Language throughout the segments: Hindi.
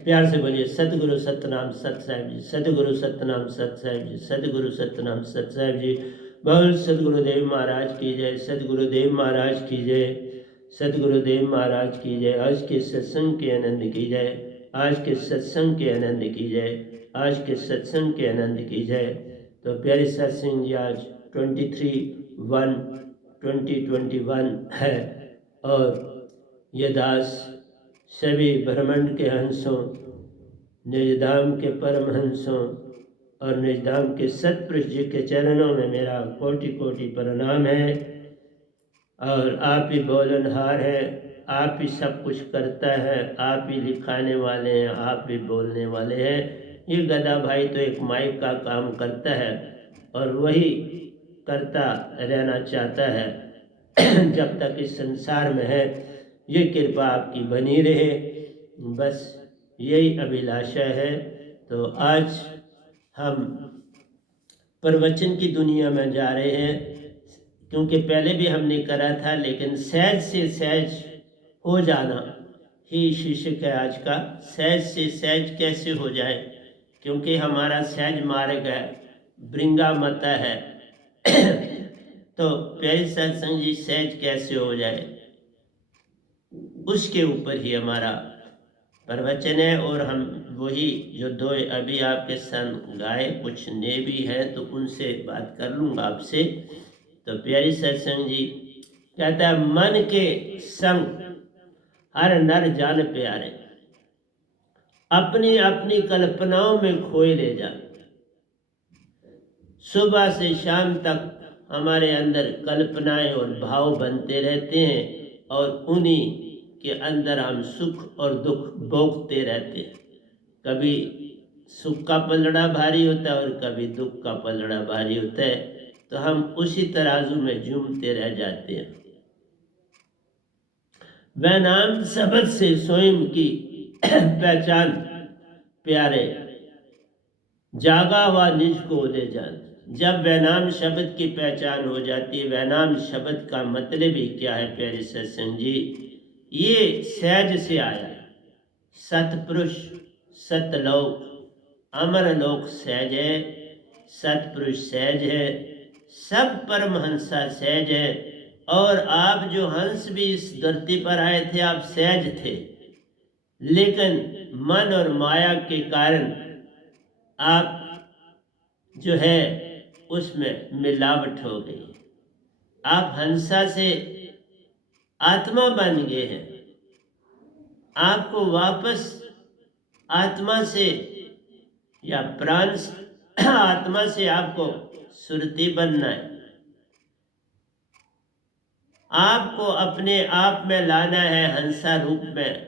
प्यार से बोलिए सतगुरु सतनाम सत साहिब जी, सतगुरु सतनाम सत साहिब जी, सतगुरु सतनाम सत साहिब जी। बोल सतगुरुदेव महाराज की जय, सतगुरुदेव महाराज की जय, सतगुरुदेव महाराज की जय। आज के सत्संग के आनंद की जय, आज के सत्संग के आनंद की जय, आज के सत्संग के आनंद की जय। तो प्यारे सत्संग जी, आज 23/1/2021 है और ये दास सभी ब्रह्मांड के हंसों, निजधाम के परमहंसों और निजधाम के सतपुरुष जी के चरणों में मेरा कोटि कोटि प्रणाम है। और आप ही बोलनहार हैं, आप ही सब कुछ करता है, आप ही लिखाने वाले हैं, आप ही बोलने वाले हैं। ये गधा भाई तो एक माइक का काम करता है और वही करता रहना चाहता है जब तक इस संसार में है। ये कृपा आपकी बनी रहे, बस यही अभिलाषा है। तो आज हम प्रवचन की दुनिया में जा रहे हैं, क्योंकि पहले भी हमने करा था, लेकिन सहज से सहज हो जाना ही शीर्षक है आज का। सहज से सहज कैसे हो जाए, क्योंकि हमारा सहज मार्ग है, ब्रिंगा मता है तो प्यारे सत्संग जी, सहज कैसे हो जाए उसके ऊपर ही हमारा प्रवचन है। और हम वही जो दो अभी आपके संग गाए, कुछ ने भी है तो उनसे बात कर लूँगा आपसे। तो प्यारी सत्संग जी कहता है, मन के संग हर नर जान प्यारे, अपनी अपनी कल्पनाओं में खोए ले जा। सुबह से शाम तक हमारे अंदर कल्पनाएं और भाव बनते रहते हैं और उन्हीं के अंदर हम सुख और दुख भोगते रहते हैं। कभी सुख का पलड़ा भारी होता है और कभी दुख का पलड़ा भारी होता है, तो हम उसी तराजू में झूमते रह जाते हैं। वह नाम शब्द से स्वयं की पहचान प्यारे, जागा हुआ निज को ले जान। जब वह नाम शब्द की पहचान हो जाती है, वह नाम शब्द का मतलब ही क्या है प्यारे सत्संग जी, ये सहज से आया। सतपुरुष सतलोक अमरलोक सहज है, सतपुरुष सहज है, सब परमहंसा सहज है। और आप जो हंस भी इस धरती पर आए थे, आप सहज थे, लेकिन मन और माया के कारण आप जो है उसमें मिलावट हो गई। आप हंसा से आत्मा बन गए हैं। आपको वापस आत्मा से या प्राण आत्मा से आपको सुरती बनना है। आपको अपने आप में लाना है हंसा रूप में,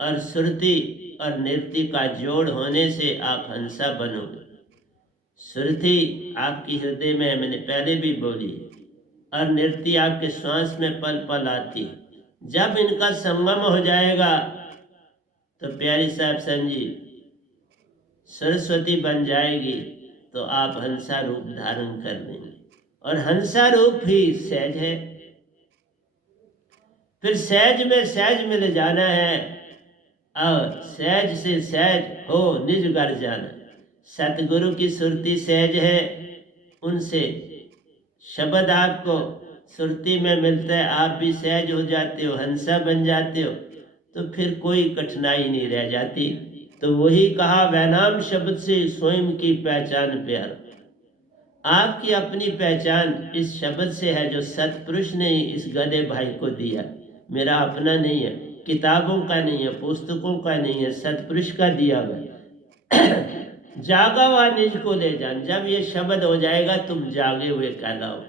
और सुरती और नृत्य का जोड़ होने से आप हंसा बनोगे। सुरती आपकी हृदय में, मैंने पहले भी बोली, और नृत्य आपके श्वास में पल पल आती है। जब इनका संगम हो जाएगा तो प्यारी साहब संजी सरस्वती बन जाएगी, तो आप हंसा रूप धारण कर लेंगे। और हंसा रूप ही सहज है। फिर सहज में सहज मिल जाना है और सहज से सहज हो निज घर जाना। सतगुरु की सुरती सहज है, उनसे शब्द आपको सुरती में मिलता है, आप भी सहज हो जाते हो, हंसा बन जाते हो, तो फिर कोई कठिनाई नहीं रह जाती। तो वही कहा, वह नाम शब्द से स्वयं की पहचान प्यार। आपकी अपनी पहचान इस शब्द से है, जो सतपुरुष ने इस गधे भाई को दिया। मेरा अपना नहीं है, किताबों का नहीं है, पुस्तकों का नहीं है, सतपुरुष का दिया हुआ जागा हुआ निज को ले जान। जब ये शब्द हो जाएगा, तुम जागे हुए कहलाओगे।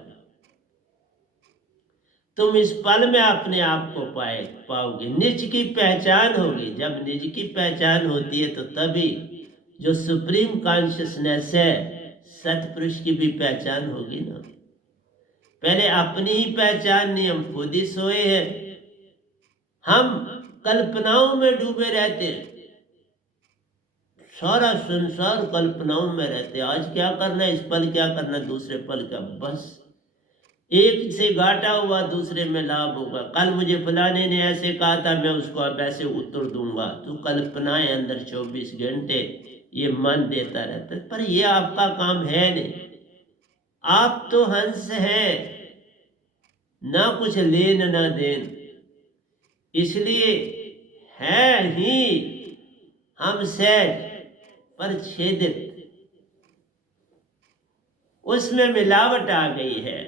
तुम इस पल में अपने आप को पाओगे, निज की पहचान होगी। जब निज की पहचान होती है, तो तभी जो सुप्रीम कॉन्शियसनेस है, सतपुरुष की भी पहचान होगी ना। पहले अपनी ही पहचान नहीं, हम खुद ही सोए हैं, हम कल्पनाओं में डूबे रहते हैं, सारा संसार कल्पनाओं में रहते। आज क्या करना है, इस पल क्या करना, दूसरे पल क्या, बस एक से घाटा हुआ दूसरे में लाभ होगा। कल मुझे फलाने ने ऐसे कहा था, मैं उसको अब ऐसे उत्तर दूंगा। तो कल्पनाएं अंदर 24 घंटे ये मन देता रहता है, पर ये आपका काम है नहीं। आप तो हंस हैं, ना कुछ लेन ना देन, इसलिए है ही हम सहज पर छेदित। उसमें मिलावट आ गई है,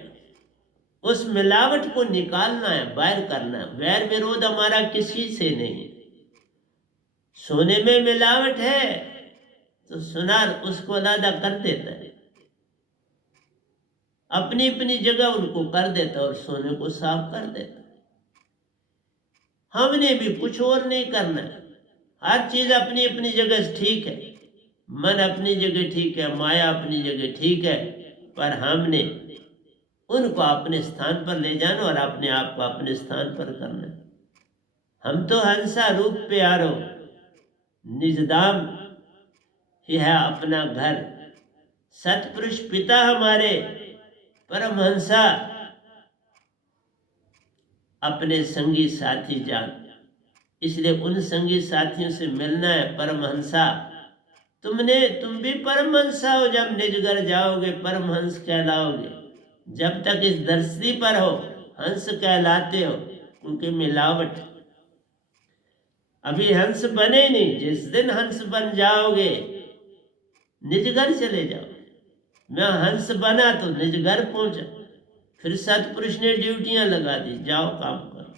उस मिलावट को निकालना है, बाहर करना है। वैर विरोध हमारा किसी से नहीं। सोने में मिलावट है तो सुनार उसको अलग कर देता है, अपनी अपनी जगह उनको कर देता है और सोने को साफ कर देता है। हमने भी कुछ और नहीं करना है। हर चीज अपनी अपनी जगह ठीक है, मन अपनी जगह ठीक है, माया अपनी जगह ठीक है, पर हमने उनको अपने स्थान पर ले जाना और अपने आप को अपने स्थान पर करना। हम तो हंसा रूप प्यारो, निजदाम ही है अपना घर। सतपुरुष पिता हमारे परमहंसा अपने संगी साथी जान, इसलिए उन संगी साथियों से मिलना है। परमहंसा तुम भी परमहंसा हो, जब निज घर जाओगे परमहंस कहलाओगे। जब तक इस धरती पर हो हंस कहलाते हो, क्योंकि मिलावट। अभी हंस बने नहीं, जिस दिन हंस बन जाओगे निज घर चले जाओ। मैं हंस बना तो निज घर पहुंचा, फिर सतपुरुष ने ड्यूटियां लगा दी, जाओ काम करो।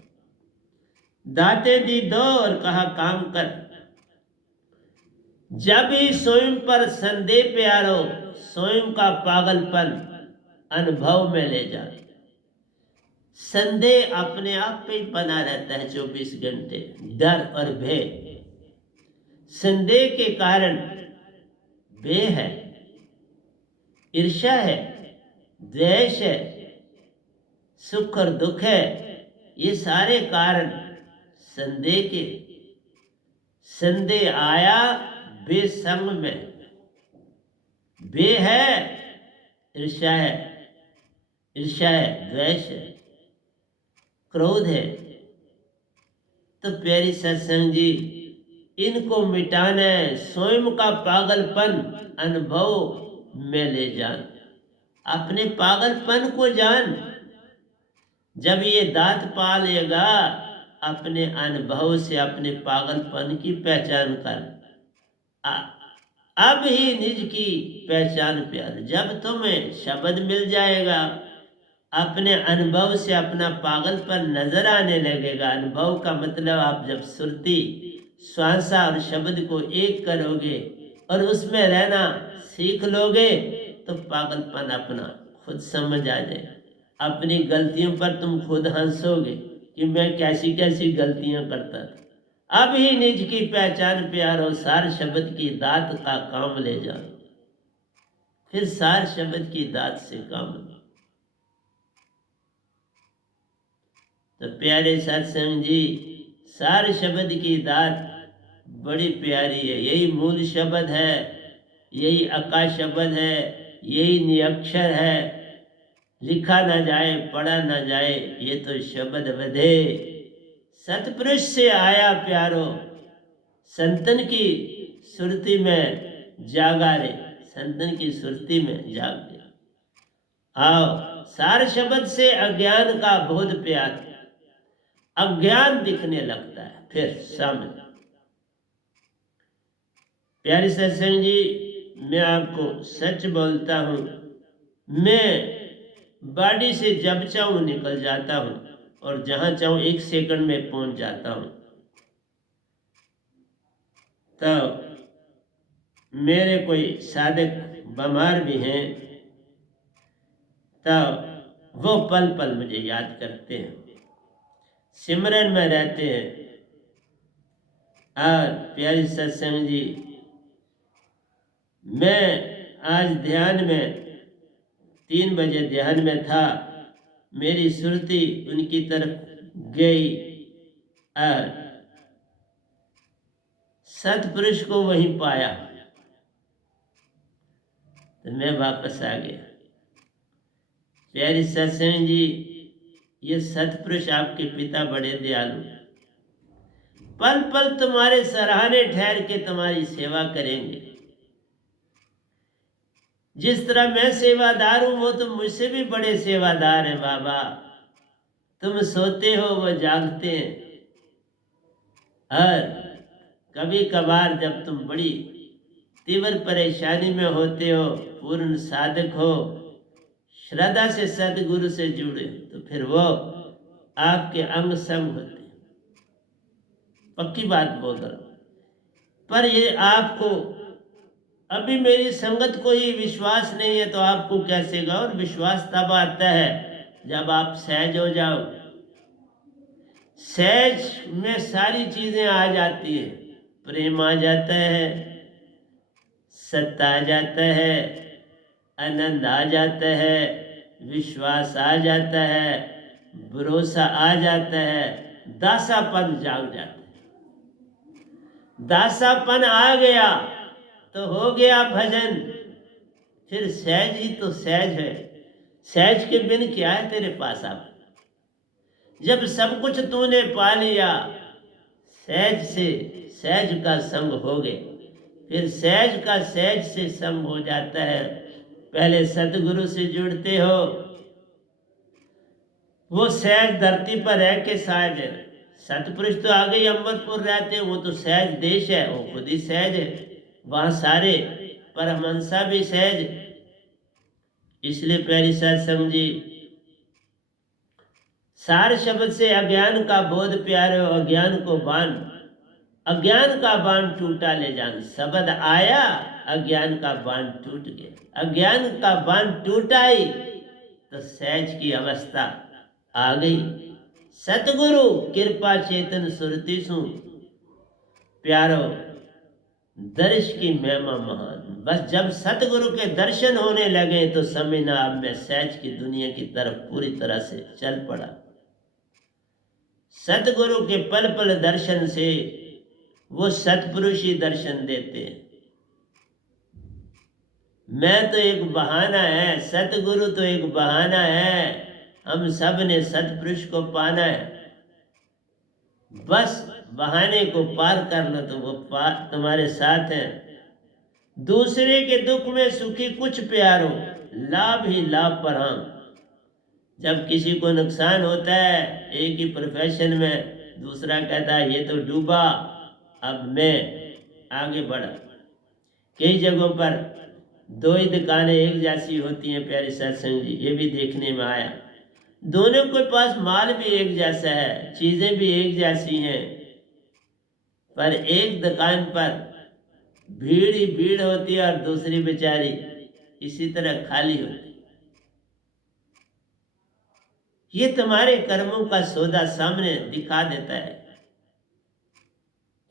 दाते दी दो और कहा काम कर। जब ही स्वयं पर संदेह प्यारो, स्वयं का पागलपन अनुभव में ले जा। संदेह अपने आप पे ही बना रहता है 24 घंटे, डर और भय। संदेह के कारण भय है, ईर्ष्या है, द्वेष है, सुख और दुख है। ये सारे कारण संदेह के। संदेह आया बेसंग में, बे है ईर्ष्या है, ईर्ष्या है, द्वेष है, क्रोध है। तो प्यारी सत्संग जी, इनको मिटाना है। स्वयं का पागलपन अनुभव में ले जान, अपने पागलपन को जान। जब ये दांत पा लेगा, अपने अनुभव से अपने पागलपन की पहचान कर। अब ही निज की पहचान प्यार। जब तुम्हें शब्द मिल जाएगा, अपने अनुभव से अपना पागलपन नजर आने लगेगा। अनुभव का मतलब आप जब सुरती श्वासा और शब्द को एक करोगे और उसमें रहना सीख लोगे, तो पागलपन अपना खुद समझ आ जाए। अपनी गलतियों पर तुम खुद हंसोगे कि मैं कैसी कैसी गलतियां करता था। अब ही निज की पहचान प्यारो, सार शब्द की दात का काम ले जाओ। फिर सार शब्द की दात से काम लो। तो प्यारे सत्संग जी, सार शब्द की दात बड़ी प्यारी है। यही मूल शब्द है, यही आकाश शब्द है, यही निअक्षर है। लिखा ना जाए, पढ़ा ना जाए, ये तो शब्द वधे। सतपुरुष से आया प्यारो, संतन की सुरती में जागा रे। संतन की सुरती में जाग गया। आओ, सार शब्द से अज्ञान का बोध प्यार, अज्ञान दिखने लगता है फिर सामने। प्यारे सत्संग जी, मैं आपको सच बोलता हूँ, मैं बॉडी से जब चाहूँ निकल जाता हूँ और जहाँ चाहूँ 1 सेकंड में पहुँच जाता हूँ। तो मेरे कोई साधक बीमार भी हैं, तो वो पल पल मुझे याद करते हैं, सिमरन में रहते हैं। और प्यारी सत्संग जी, मैं आज ध्यान में 3 बजे ध्यान में था, मेरी सुरती उनकी तरफ गई और सतपुरुष को वहीं पाया। तो मैं वापस आ गया। प्यारी सत्संग जी, ये सतपुरुष आपके पिता बड़े दयालु, पल पल तुम्हारे सराहने ठहर के तुम्हारी सेवा करेंगे। जिस तरह मैं सेवादार हूं, वो तो मुझसे भी बड़े सेवादार हैं बाबा। तुम सोते हो, वो जागते हैं। और कभी कभार जब तुम बड़ी तीव्र परेशानी में होते हो, पूर्ण साधक हो, श्रद्धा से सदगुरु से जुड़े, तो फिर वो आपके अंग संग होते हैं। पक्की बात बोल रहा हूं। पर ये आपको अभी मेरी संगत को ही विश्वास नहीं है, तो आपको कैसे गा? और विश्वास तब आता है जब आप सहज हो जाओ। सहज में सारी चीजें आ जाती है। प्रेम आ जाता है, सत्ता आ जाता है, आनंद आ जाता है, विश्वास आ जाता है, भरोसा आ जाता है, दासापन जाग जाता है। दासापन आ गया तो हो गया भजन। फिर सहज ही तो सहज है। सहज के बिन क्या है तेरे पास? आप जब सब कुछ तूने पा लिया, सहज से सहज का संग हो गए। फिर सहज का सहज से संग हो जाता है। पहले सतगुरु से जुड़ते हो, वो सहज धरती पर रह के सहज है। सतपुरुष तो आगे ही अमरपुर रहते हैं, वो तो सहज देश है, वो खुद ही सहज है। वहां सारे परमहंसा भी सहज। इसलिए प्यारी सत्संग जी, सार शब्द से अज्ञान का बोध प्यारे, अज्ञान को बान, अज्ञान का बाण टूटा ले जान। शब्द आया, अज्ञान का बाण टूट गया। अज्ञान का बाण टूटा ही तो सहज की अवस्था आ गई। सतगुरु कृपा चेतन सुरति सु, प्यारो दर्श की महिमा महान। बस जब सतगुरु के दर्शन होने लगे तो समझना अब मैं सहज की दुनिया की तरफ पूरी तरह से चल पड़ा। सतगुरु के पल पल दर्शन से वो सतपुरुष ही दर्शन देते हैं। मैं तो एक बहाना है, सतगुरु तो एक बहाना है। हम सब ने सतपुरुष को पाना है। बस बहाने को पार कर लो तो वो तुम्हारे साथ है। दूसरे के दुख में सुखी कुछ प्यारो, लाभ ही लाभ पर हम। जब किसी को नुकसान होता है एक ही प्रोफेशन में, दूसरा कहता है ये तो डूबा, अब मैं आगे बढ़ा। कई जगहों पर दो ही दुकानें एक जैसी होती हैं प्यारे सत्संग जी, ये भी देखने में आया। दोनों के पास माल भी एक जैसा है, चीजें भी एक जैसी हैं, पर एक दुकान पर भीड़ ही भीड़ होती है और दूसरी बेचारी इसी तरह खाली होती। ये तुम्हारे कर्मों का सौदा सामने दिखा देता है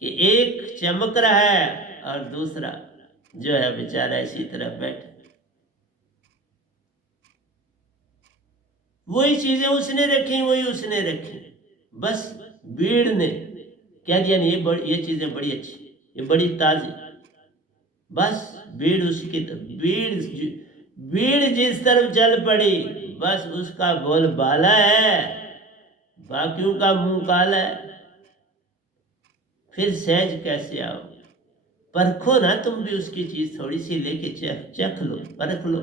कि एक चमक रहा है और दूसरा जो है बेचारा इसी तरह बैठा। वही चीजें उसने रखी, वही उसने रखी, बस भीड़ ने कह दिया नहीं ये चीजें बड़ी अच्छी, ये बड़ी ताजी। बस भीड़ उसकी तरफ, भीड़ जिस तरफ चल पड़ी, बस उसका बोल बाला है, बाकियों का मुंह काला है। फिर सहज कैसे आओ? परखो ना तुम भी उसकी चीज, थोड़ी सी लेके चख लो, परख लो।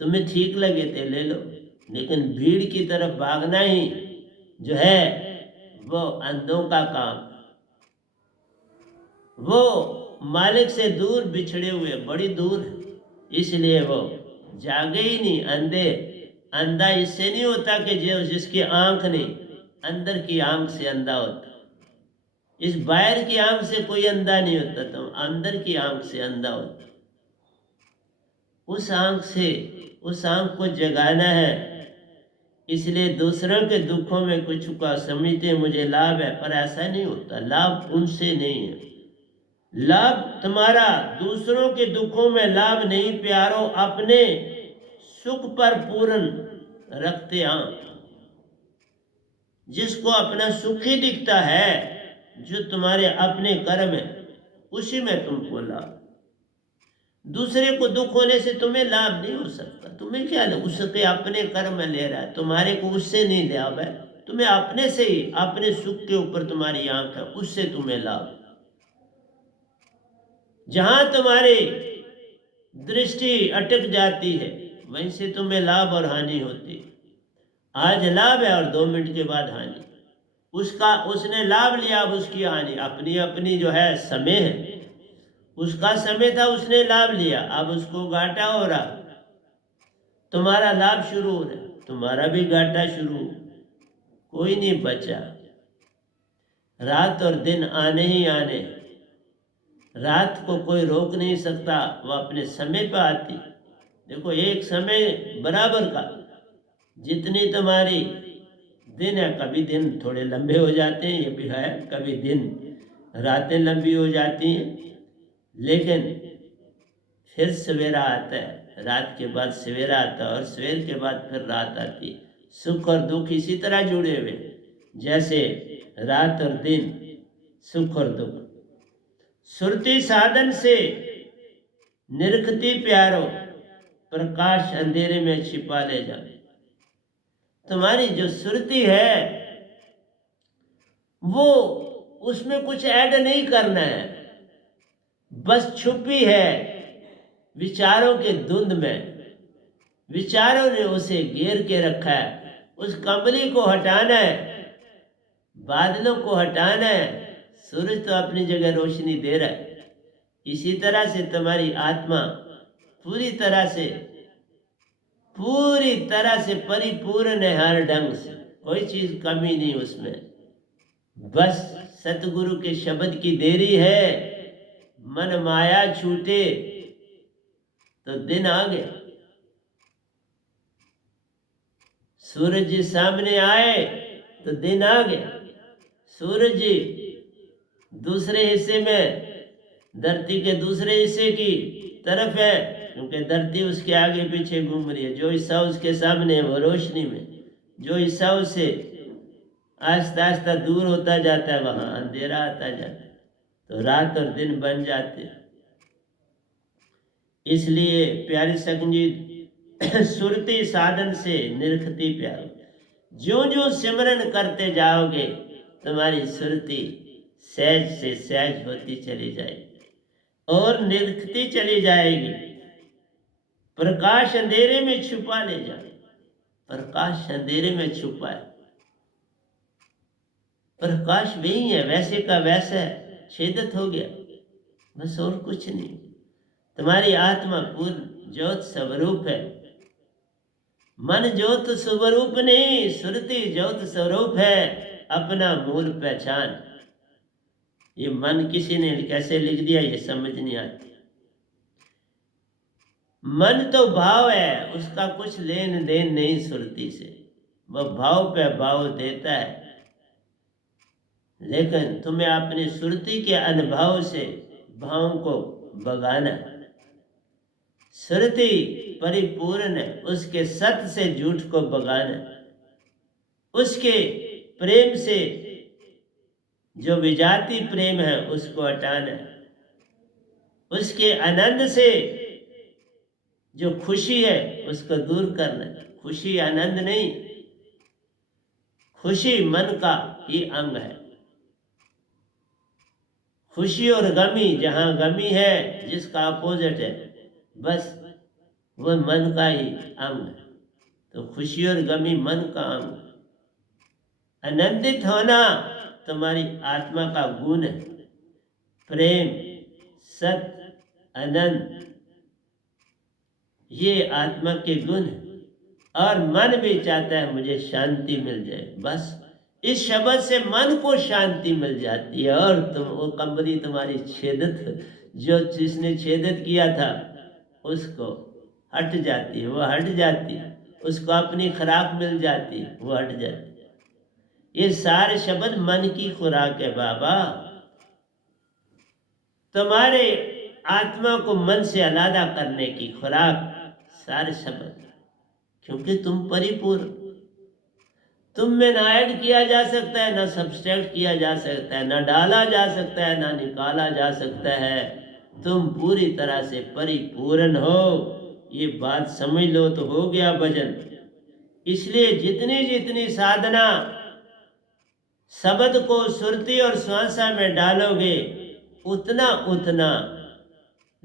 तुम्हें ठीक लगे तो ले लो, लेकिन भीड़ की तरफ भागना ही जो है वो अंधों का काम। वो मालिक से दूर बिछड़े हुए, बड़ी दूर, इसलिए वो जागे ही नहीं। अंधा इससे नहीं होता कि जिसकी आंख नहीं, अंदर की आंख से अंधा होता। इस बाहर की आंख से कोई अंधा नहीं होता, तो अंदर की आंख से अंधा होता। उस आंख को जगाना है। इसलिए दूसरों के दुखों में कुछ का समझते मुझे लाभ है, पर ऐसा नहीं होता। लाभ उनसे नहीं है, लाभ तुम्हारा दूसरों के दुखों में लाभ नहीं प्यारो, अपने सुख पर पूर्ण रखते आंख। जिसको अपना सुख ही दिखता है, जो तुम्हारे अपने कर्म है, उसी में तुमको लाभ। दूसरे को दुख होने से तुम्हें लाभ नहीं हो सकता। तुम्हें क्या उसके अपने कर्म ले रहा है, तुम्हारे को उससे नहीं लाभ है। तुम्हें अपने से ही, अपने सुख के ऊपर तुम्हारी आंख है, उससे तुम्हें लाभ। जहां तुम्हारी दृष्टि अटक जाती है वहीं से तुम्हें लाभ और हानि होती है। आज लाभ है और 2 मिनट के बाद हानि। उसने लाभ लिया, अब उसकी हानि। अपनी अपनी जो है समय है, उसका समय था, उसने लाभ लिया, अब उसको घाटा हो रहा। तुम्हारा लाभ शुरू हो रहा, तुम्हारा भी घाटा शुरू। कोई नहीं बचा। रात और दिन आने ही आने। रात को कोई रोक नहीं सकता, वह अपने समय पर आती। देखो, एक समय बराबर का, जितनी तुम्हारी दिन है, कभी दिन थोड़े लंबे हो जाते हैं, ये भी है, कभी दिन रातें लंबी हो जाती हैं, लेकिन फिर सवेरा आता है, रात के बाद सवेरा आता है, और सवेर के बाद फिर रात आती है। सुख और दुख इसी तरह जुड़े हुए, जैसे रात और दिन, सुख और दुख। सुरती साधन से निरखती प्यारो, प्रकाश अंधेरे में छिपा ले जा। तुम्हारी जो सुरती है वो, उसमें कुछ ऐड नहीं करना है, बस छुपी है विचारों के धुंध में। विचारों ने उसे घेर के रखा है। उस कंबली को हटाना है, बादलों को हटाना है। सूरज तो अपनी जगह रोशनी दे रहा है। इसी तरह से तुम्हारी आत्मा पूरी तरह से परिपूर्ण है, हर ढंग से कोई चीज कमी नहीं उसमें। बस सतगुरु के शब्द की देरी है। मन माया छूटे तो दिन आ गया। सूरज सामने आए तो दिन आ गया। सूरज दूसरे हिस्से में, धरती के दूसरे हिस्से की तरफ है, क्योंकि धरती उसके आगे पीछे घूम रही है। जो हिस्सा उसके सामने है वो रोशनी में, जो हिस्सा उससे आस्ता आस्ता दूर होता जाता है वहां अंधेरा आता जाता है। तो रात और दिन बन जाते। इसलिए प्यारी संगीत सुरती साधन से निरखती प्यारो। जो जो सिमरन करते जाओगे तुम्हारी सुरती सहज से सहज होती चली जाएगी और निरखती चली जाएगी। प्रकाश अंधेरे में छुपा ले जाए। प्रकाश अंधेरे में छुपा है, प्रकाश वही है, वैसे का वैसा है, छेदत हो गया, बस और कुछ नहीं। तुम्हारी आत्मा पूर्ण ज्योत स्वरूप है। मन ज्योत स्वरूप नहीं, सुरती ज्योत स्वरूप है। अपना मूल पहचान। ये मन किसी ने कैसे लिख दिया ये समझ नहीं आती। मन तो भाव है, उसका कुछ लेन देन नहीं सुरती से। वह भाव पे भाव देता है, लेकिन तुम्हें अपनी सुरती के अनुभव से भाव को भगाना। सुरती परिपूर्ण है, उसके सत्य से झूठ को भगाना। उसके प्रेम से जो विजाती प्रेम है उसको हटाना। उसके आनंद से जो खुशी है उसको दूर करना। खुशी आनंद नहीं, खुशी मन का ही अंग है। खुशी और गमी, जहां गमी है जिसका अपोजिट है, बस वह मन का ही अंग है। तो खुशी और गमी मन का अंग। आनंदित होना तुम्हारी आत्मा का गुण है। प्रेम, सत्य, आनंद, ये आत्मा के गुण है। और मन भी चाहता है मुझे शांति मिल जाए। बस इस शब्द से मन को शांति मिल जाती है और तुम, वो कंबली तुम्हारी छेदत, जो जिसने छेदत किया था उसको हट जाती है, वो हट जाती है। उसको अपनी खुराक मिल जाती है, वो हट जाती है। ये सारे शब्द मन की खुराक है बाबा। तुम्हारे आत्मा को मन से अलग करने की खुराक सारे शब्द, क्योंकि तुम परिपूर्ण। तुम में ना ऐड किया जा सकता है, ना सब्सट्रैक्ट किया जा सकता है, ना डाला जा सकता है, ना निकाला जा सकता है। तुम पूरी तरह से परिपूर्ण हो। ये बात समझ लो तो हो गया भजन। इसलिए जितनी जितनी साधना शब्द को सुरती और श्वासा में डालोगे उतना उतना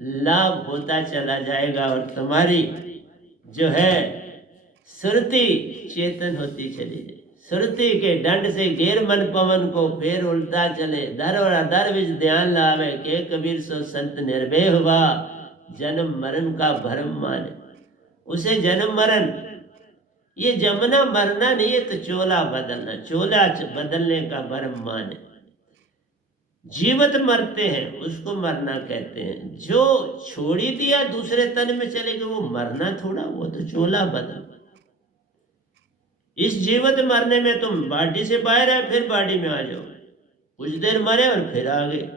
लाभ होता चला जाएगा और तुम्हारी जो है सुरती चेतन होती चली जाए। सुरती के दंड से घेर मन पवन को फिर उल्टा चले, धर और अधर विच ध्यान लावे, के कबीर सो संत निर्भय हुआ, जन्म मरण का भरम माने। उसे जन्म मरण, ये जमना मरना नहीं है तो चोला बदलना, चोला बदलने का भरम माने। जीवत मरते हैं उसको मरना कहते हैं। जो छोड़ी दिया दूसरे तन में चले गए वो मरना थोड़ा, वो तो चोला बदल। इस जीवत मरने में तुम बॉडी से बाहर है फिर बॉडी में आ जाओ, कुछ देर मरे और फिर आ गए,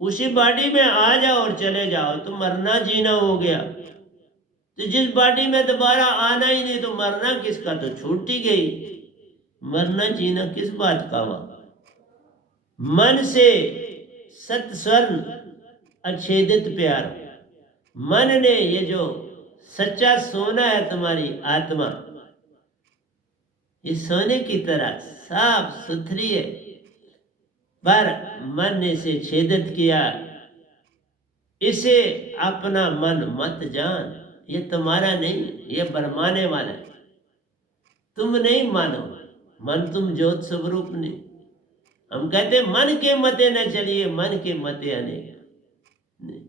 उसी बॉडी में आ जाओ और चले जाओ तो मरना जीना हो गया। तो जिस बॉडी में दोबारा आना ही नहीं तो मरना किसका, तो छूट ही गई। मरना जीना किस बात का हुआ। मन से सत स्वर्ण अच्छेदित प्यार, मन ने ये जो सच्चा सोना है तुम्हारी आत्मा, ये सोने की तरह साफ सुथरी है, पर मन ने इसे छेदित किया। इसे अपना मन मत जान, ये तुम्हारा नहीं, ये बरमाने वाला है। तुम नहीं मानो, मन तुम ज्योत स्वरूप नहीं। हम कहते मन के मते न चलिए, मन के मते अनेक नहीं,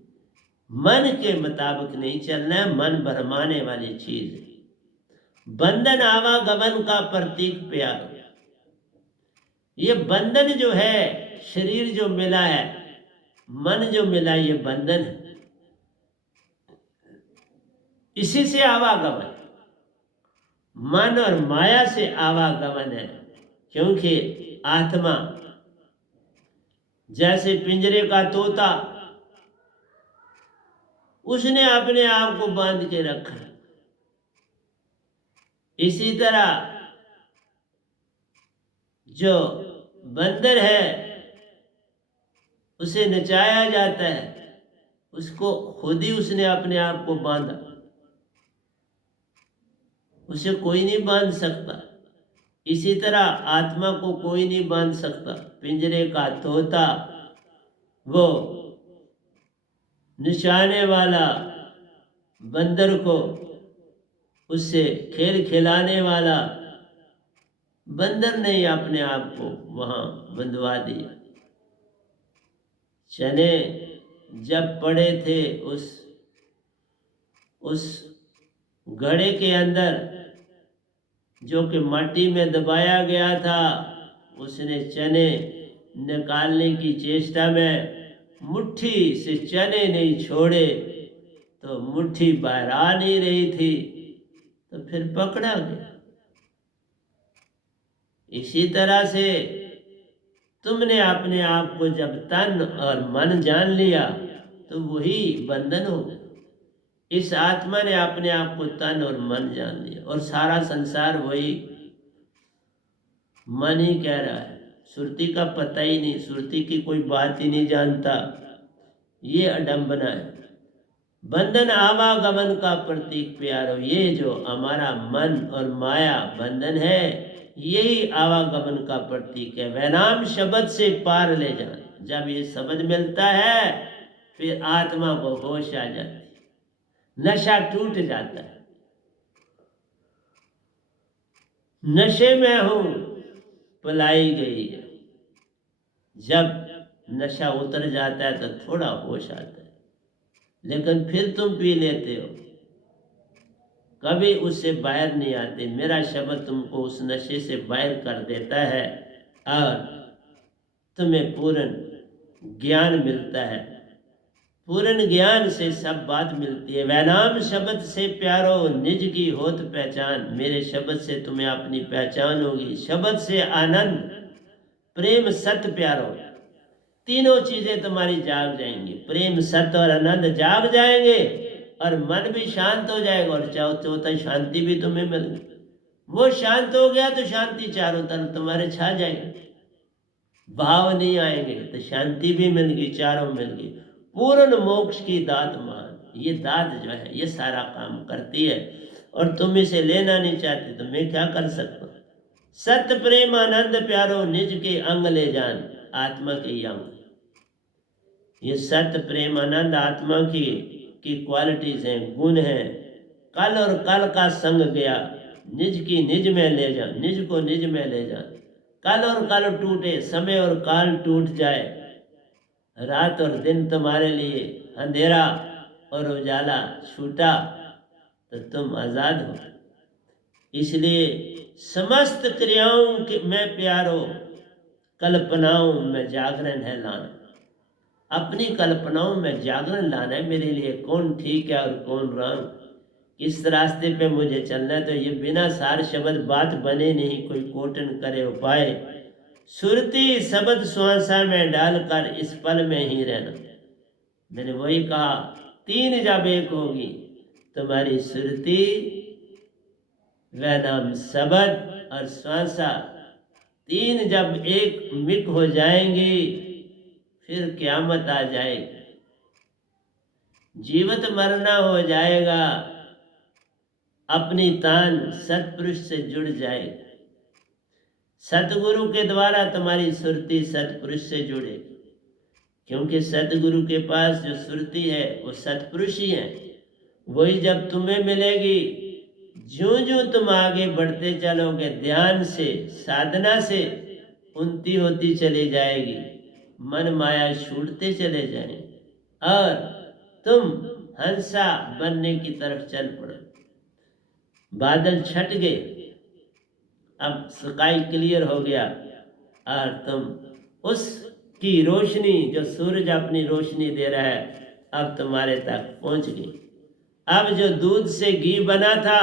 मन के मुताबिक नहीं चलना है। मन भरमाने वाली चीज है। बंधन आवागमन का प्रतीक प्यार, ये बंधन जो है, शरीर जो मिला है, मन जो मिला, ये बंधन है। इसी से आवागमन, मन और माया से आवागमन है। क्योंकि आत्मा जैसे पिंजरे का तोता, उसने अपने आप को बांध के रखा। इसी तरह जो बंदर है उसे नचाया जाता है, उसको खुद ही उसने अपने आप को बांधा, उसे कोई नहीं बांध सकता। इसी तरह आत्मा को कोई नहीं बांध सकता। पिंजरे का तोता, वो निशाने वाला बंदर को, उससे खेल खिलाने वाला बंदर ने अपने आप को वहां बंधवा दिया। चने जब पड़े थे उस घड़े के अंदर, जो कि माटी में दबाया गया था, उसने चने निकालने की चेष्टा में मुट्ठी से चने नहीं छोड़े तो मुट्ठी बाहर आ नहीं रही थी, तो फिर पकड़ा गया। इसी तरह से तुमने अपने आप को जब तन और मन जान लिया तो वही बंधन हो गया। इस आत्मा ने अपने आप को तन और मन जान लिया और सारा संसार वही मन ही कह रहा है। सुरती का पता ही नहीं, सुरती की कोई बात ही नहीं जानता। ये अडंबना है। बंधन आवागमन का प्रतीक प्यारो, ये जो हमारा मन और माया बंधन है, यही आवागमन का प्रतीक है। वैनाम शब्द से पार ले जाना। जब ये शब्द मिलता है फिर आत्मा को होश आ जाती है, नशा टूट जाता है। नशे में हूं पलाई गई है। जब नशा उतर जाता है तो थोड़ा होश आता है, लेकिन फिर तुम पी लेते हो, कभी उससे बाहर नहीं आते। मेरा शब्द तुमको उस नशे से बाहर कर देता है और तुम्हें पूर्ण ज्ञान मिलता है। पूर्ण ज्ञान से सब बात मिलती है। वैनाम शब्द से प्यारो निज की होत पहचान, मेरे शब्द से तुम्हें अपनी पहचान होगी। शब्द से आनंद, प्रेम, सत्य प्यारो, तीनों चीजें तुम्हारी जाग जाएंगी। प्रेम, सत्य और आनंद जाग जाएंगे और मन भी शांत हो जाएगा और चौथा शांति भी तुम्हें मिल गई। वो शांत हो गया तो शांति चारों तरफ तुम्हारे छा जाएगी। भाव नहीं आएंगे तो शांति भी मिल गई, चारों मिल गई। पूर्ण मोक्ष की दात मान। ये दात जो है ये सारा काम करती है, और तुम इसे लेना नहीं चाहते तो मैं क्या कर सकता हूँ। सत्य प्रेम आनंद प्यारो निज के अंग ले जान, आत्मा के अंग। ये सत्य प्रेम आनंद आत्मा की क्वालिटीज हैं, गुण हैं। कल और कल का संग गया, निज की निज में ले जा, निज को निज में ले जा। कल और कल टूटे, समय और काल टूट जाए, रात और दिन तुम्हारे लिए अंधेरा और उजाला छूटा, तो तुम आजाद हो। इसलिए समस्त क्रियाओं में प्यारो, कल्पनाओं में जागरण है लाना। अपनी कल्पनाओं में जागरण लाना है मेरे लिए, कौन ठीक है और कौन रॉन्ग, इस रास्ते पे मुझे चलना है। तो ये बिना सार शब्द बात बने नहीं, कोई कोटन करे उपाय। सुरती शब्द श्वासा में डालकर इस पल में ही रहना। मैंने वही कहा, तीन जब एक होगी तुम्हारी सुरती, वह नाम शब्द और श्वासा, तीन जब एक मिक हो जाएंगी फिर क्यामत आ जाएगी, जीवत मरना हो जाएगा, अपनी तान सतपुरुष से जुड़ जाएगी। सतगुरु के द्वारा तुम्हारी सुरती सतपुरुष से जुड़े, क्योंकि सतगुरु के पास जो सुरती है वो सतपुरुष ही है। वही जब तुम्हें मिलेगी, ज्यों ज्यों तुम आगे बढ़ते चलोगे ध्यान से, साधना से, उन्नति होती चली जाएगी, मन माया छूटते चले जाएंगे और तुम हंसा बनने की तरफ चल पड़ो। बादल छट गए, अब स्काई क्लियर हो गया और तुम उसकी रोशनी, जो सूरज अपनी रोशनी दे रहा है, अब तुम्हारे तक पहुंच गई। अब जो दूध से घी बना था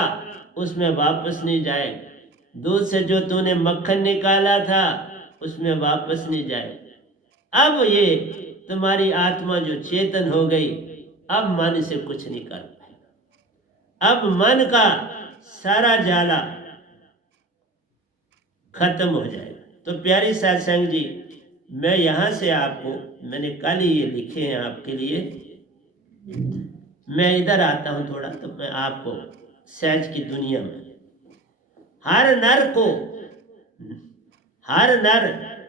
उसमें वापस नहीं जाए, दूध से जो तूने मक्खन निकाला था उसमें वापस नहीं जाए। अब ये तुम्हारी आत्मा जो चेतन हो गई, अब मन से कुछ नहीं कर पाएगा। अब मन का सारा जाला खत्म हो जाएगा। तो प्यारी सत्संग जी, मैं यहाँ से आपको, मैंने कल ही ये लिखे हैं आपके लिए, मैं इधर आता हूँ थोड़ा, तो मैं आपको सहज की दुनिया में हर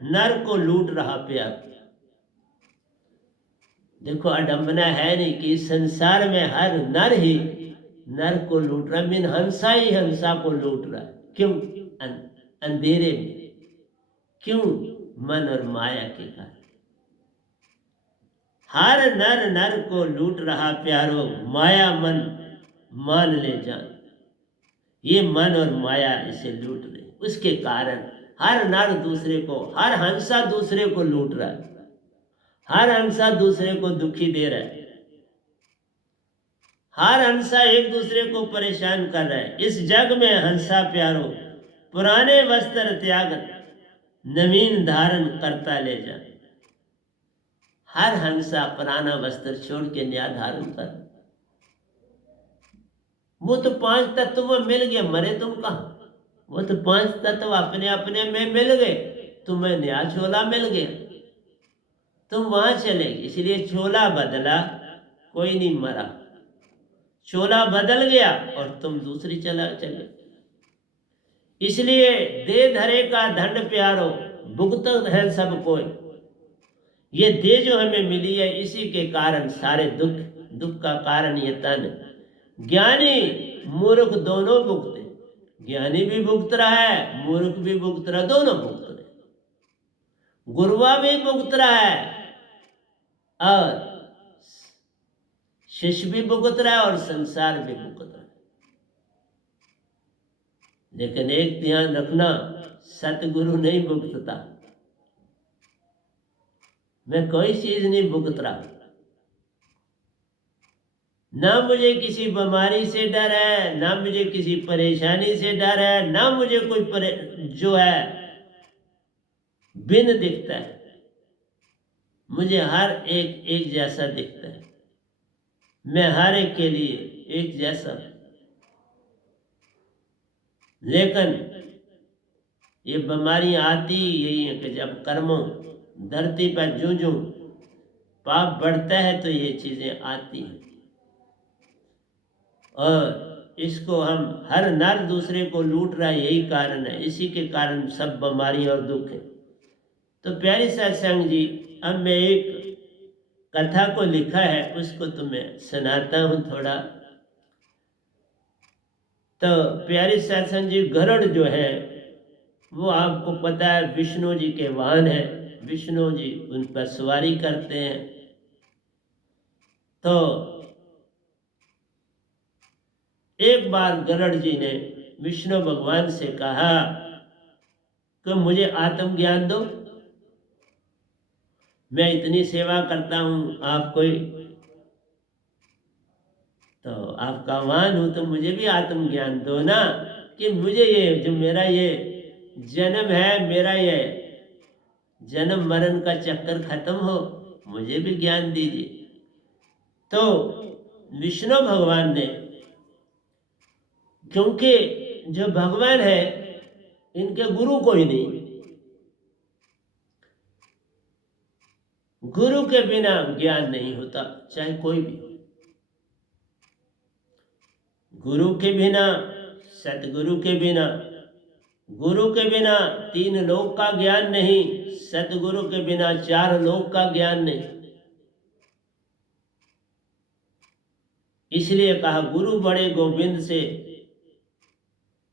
नर को लूट रहा प्यार। देखो अंडम्बना है नहीं कि संसार में हर नर ही नर को लूट रहा, मीन हंसा ही हंसा को लूट रहा है। क्यों? अंधेरे में। क्यों? मन और माया के कारण। हर नर को लूट रहा प्यारो, माया मन मान ले जान। ये मन और माया इसे लूट रही, उसके कारण हर नर दूसरे को, हर हंसा दूसरे को लूट रहा है, हर हंसा दूसरे को दुखी दे रहा है, हर हंसा एक दूसरे को परेशान कर रहा है। इस जग में हंसा प्यारो, पुराने वस्त्र त्याग नवीन धारण करता ले जा। हर हंसा पुराना वस्त्र छोड़ के नया धारण कर। वो तो पांच तत्व मिल गए, मरे तुम कहाँ? वो तो पांच तत्व अपने अपने में मिल गए, तुम्हें नया चोला मिल गया, तुम वहां चले। इसलिए चोला बदला, कोई नहीं मरा, चोला बदल गया और तुम दूसरी चले। इसलिए दे धरे का दंड प्यारो, भुगत है सब कोई। ये देह जो हमें मिली है, इसी के कारण सारे दुख का कारण ये तन। ज्ञानी मूर्ख दोनों भुगते, ज्ञानी भी भुगत रहा है, मूर्ख भी भुगत रहा, दोनों भुगत रहे। गुरुआ भी भुगत रहा है और शिष्य भी भुगत रहा है और संसार भी भुगत रहा है। लेकिन एक ध्यान रखना, सतगुरु नहीं भुगतता। मैं कोई चीज नहीं भुगत रहा, ना मुझे किसी बीमारी से डर है, ना मुझे किसी परेशानी से डर है, ना मुझे कोई जो है भिन्न दिखता है। मुझे हर एक जैसा दिखता है, मैं हर एक के लिए एक जैसा। लेकिन ये बीमारियां आती यही है कि जब कर्मों धरती पर जूं पाप बढ़ता है तो ये चीज़ें आती हैं। और इसको हम हर नर दूसरे को लूट रहा है, यही कारण है, इसी के कारण सब बीमारियां और दुख हैं। तो प्यारे सत्संग जी, अब मैं एक कथा को लिखा है उसको तुम्हें सुनाता हूँ थोड़ा। तो प्यारे सत्संग जी, गरुड़ जो है वो आपको पता है विष्णु जी के वाहन है। विष्णु जी उन पर सवारी करते हैं। तो एक बार गरुड़ जी ने विष्णु भगवान से कहा कि मुझे आत्मज्ञान दो, मैं इतनी सेवा करता हूँ आपको, तो आपका वाहन हूँ, तो मुझे भी आत्मज्ञान दो ना, कि मुझे ये जो मेरा ये जन्म है, मेरा ये जन्म मरण का चक्कर खत्म हो, मुझे भी ज्ञान दीजिए। तो विष्णु भगवान ने, क्योंकि जो भगवान है इनके गुरु कोई नहीं, गुरु के बिना ज्ञान नहीं होता, चाहे कोई भी। गुरु के बिना, सतगुरु के बिना, गुरु के बिना 3 लोक का ज्ञान नहीं, सतगुरु के बिना 4 लोक का ज्ञान नहीं। इसलिए कहा गुरु बड़े गोविंद से,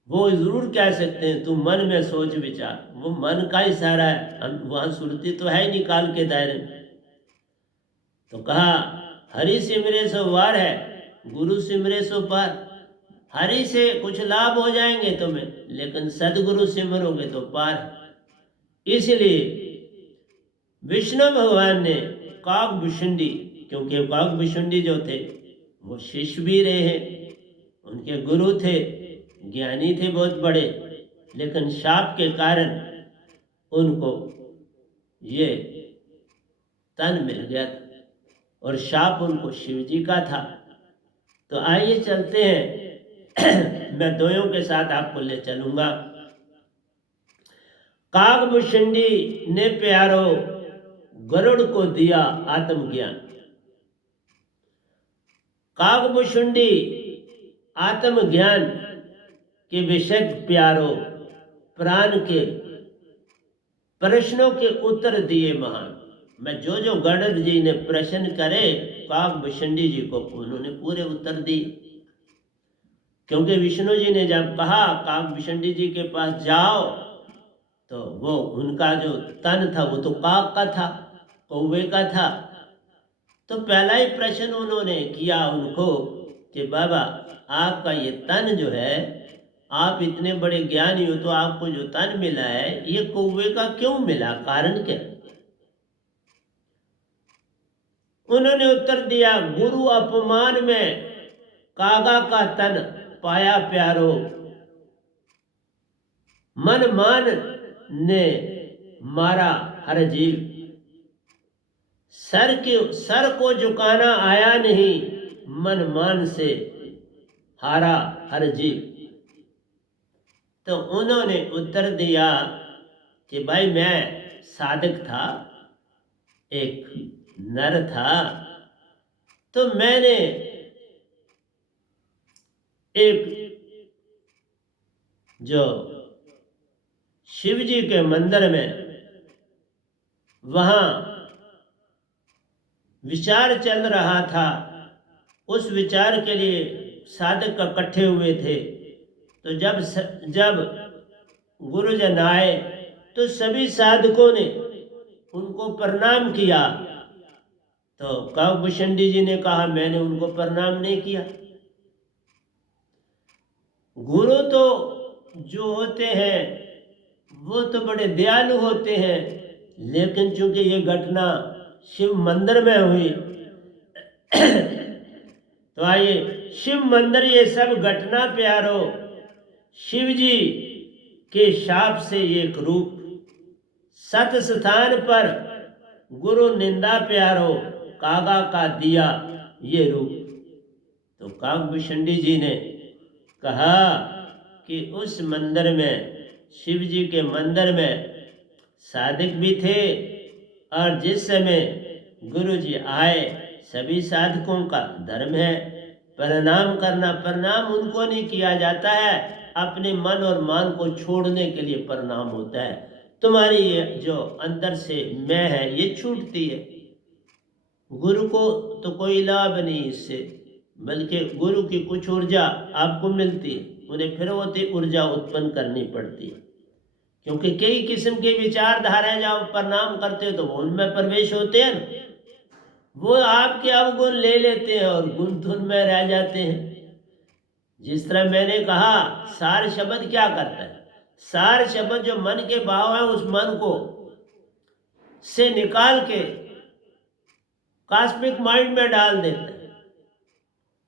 वो जरूर कह सकते हैं तू मन में सोच विचार, वो मन का इशारा है, हम वहां सुरती तो है निकाल के दायरे में। तो कहा हरि सिमरे सो वार है, गुरु सिमरे सो पार। हरि से कुछ लाभ हो जाएंगे तुम्हें, लेकिन सदगुरु सिमरोगे तो पार। इसलिए विष्णु भगवान ने काकभुषुंडी, क्योंकि काकभुषुंडी जो थे वो शिष्य भी रहे हैं, उनके गुरु थे, ज्ञानी थे बहुत बड़े, लेकिन शाप के कारण उनको ये तन मिल गया था, और शाप उनको शिव जी का था। तो आइए चलते हैं मैं दोयों के साथ आपको ले चलूंगा। काकभुषुंडी ने प्यारो गरुड़ को दिया आत्मज्ञान। काकभुषुंडी आत्मज्ञान के विषय प्यारो प्राण के प्रश्नों के उत्तर दिए महान। मैं जो गरुड़ जी ने प्रश्न करे काकभुषुंडी जी को उन्होंने पूरे उत्तर दिए, क्योंकि विष्णु जी ने जब कहा काकभुषुंडी जी के पास जाओ, तो वो उनका जो तन था वो तो काक का था, कौवे का था। तो पहला ही प्रश्न उन्होंने किया उनको कि बाबा आपका ये तन जो है, आप इतने बड़े ज्ञानी हो, तो आपको जो तन मिला है ये कौवे का क्यों मिला, कारण क्या? उन्होंने उत्तर दिया गुरु अपमान में कागा का तन पाया प्यारो, मन मान ने मारा हर जीव। सर को झुकाना आया नहीं, मन मान से हारा हर जीव। तो उन्होंने उत्तर दिया कि भाई मैं साधक था, एक नर था, तो मैंने एक जो शिव जी के मंदिर में वहाँ विचार चल रहा था, उस विचार के लिए साधक इकट्ठे हुए थे। तो जब गुरुजन आए तो सभी साधकों ने उनको प्रणाम किया। तो काकभुषुंडी जी ने कहा मैंने उनको प्रणाम नहीं किया। गुरु तो जो होते हैं वो तो बड़े दयालु होते हैं, लेकिन चूंकि ये घटना शिव मंदिर में हुई तो आइए शिव मंदिर ये सब घटना प्यारो शिव जी के शाप से एक रूप, सत स्थान पर गुरु निंदा प्यारो कागा का दिया ये रूप। तो काकभुषुंडी जी ने कहा कि उस मंदिर में, शिव जी के मंदिर में साधक भी थे, और जिस समय गुरु जी आए, सभी साधकों का धर्म है प्रणाम करना। प्रणाम उनको नहीं किया जाता है, अपने मन और मान को छोड़ने के लिए प्रणाम होता है। तुम्हारी ये जो अंदर से मैं है ये छूटती है। गुरु को तो कोई लाभ नहीं इससे, बल्कि गुरु की कुछ ऊर्जा आपको मिलती है, उन्हें फिर होती ऊर्जा उत्पन्न करनी पड़ती है, क्योंकि कई किस्म के विचारधाराएं जब प्रणाम करते हो तो वो उनमें प्रवेश होते हैं, वो आपके अवगुण ले लेते हैं और गुण धुन में रह जाते हैं। जिस तरह मैंने कहा, सार शब्द क्या करता है? सार शब्द जो मन के भाव है उस मन को से निकाल के कॉस्मिक माइंड में डाल देता है,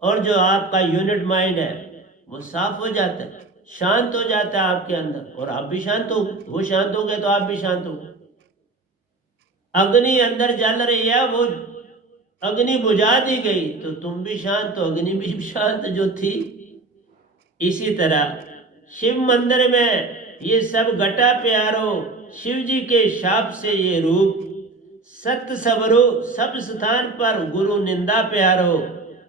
और जो आपका यूनिट माइंड है वो साफ हो जाता है, शांत हो जाता है आपके अंदर, और आप भी शांत हो। वो शांत हो गए तो आप भी शांत हो। अग्नि अंदर जल रही है, वो अग्नि बुझा दी गई तो तुम भी शांत हो, अग्नि भी शांत जो थी। इसी तरह शिव मंदिर में ये सब घटा प्यारो, शिव जी के शाप से ये रूप, सत्य सबरो सब स्थान पर गुरु निंदा प्यारो,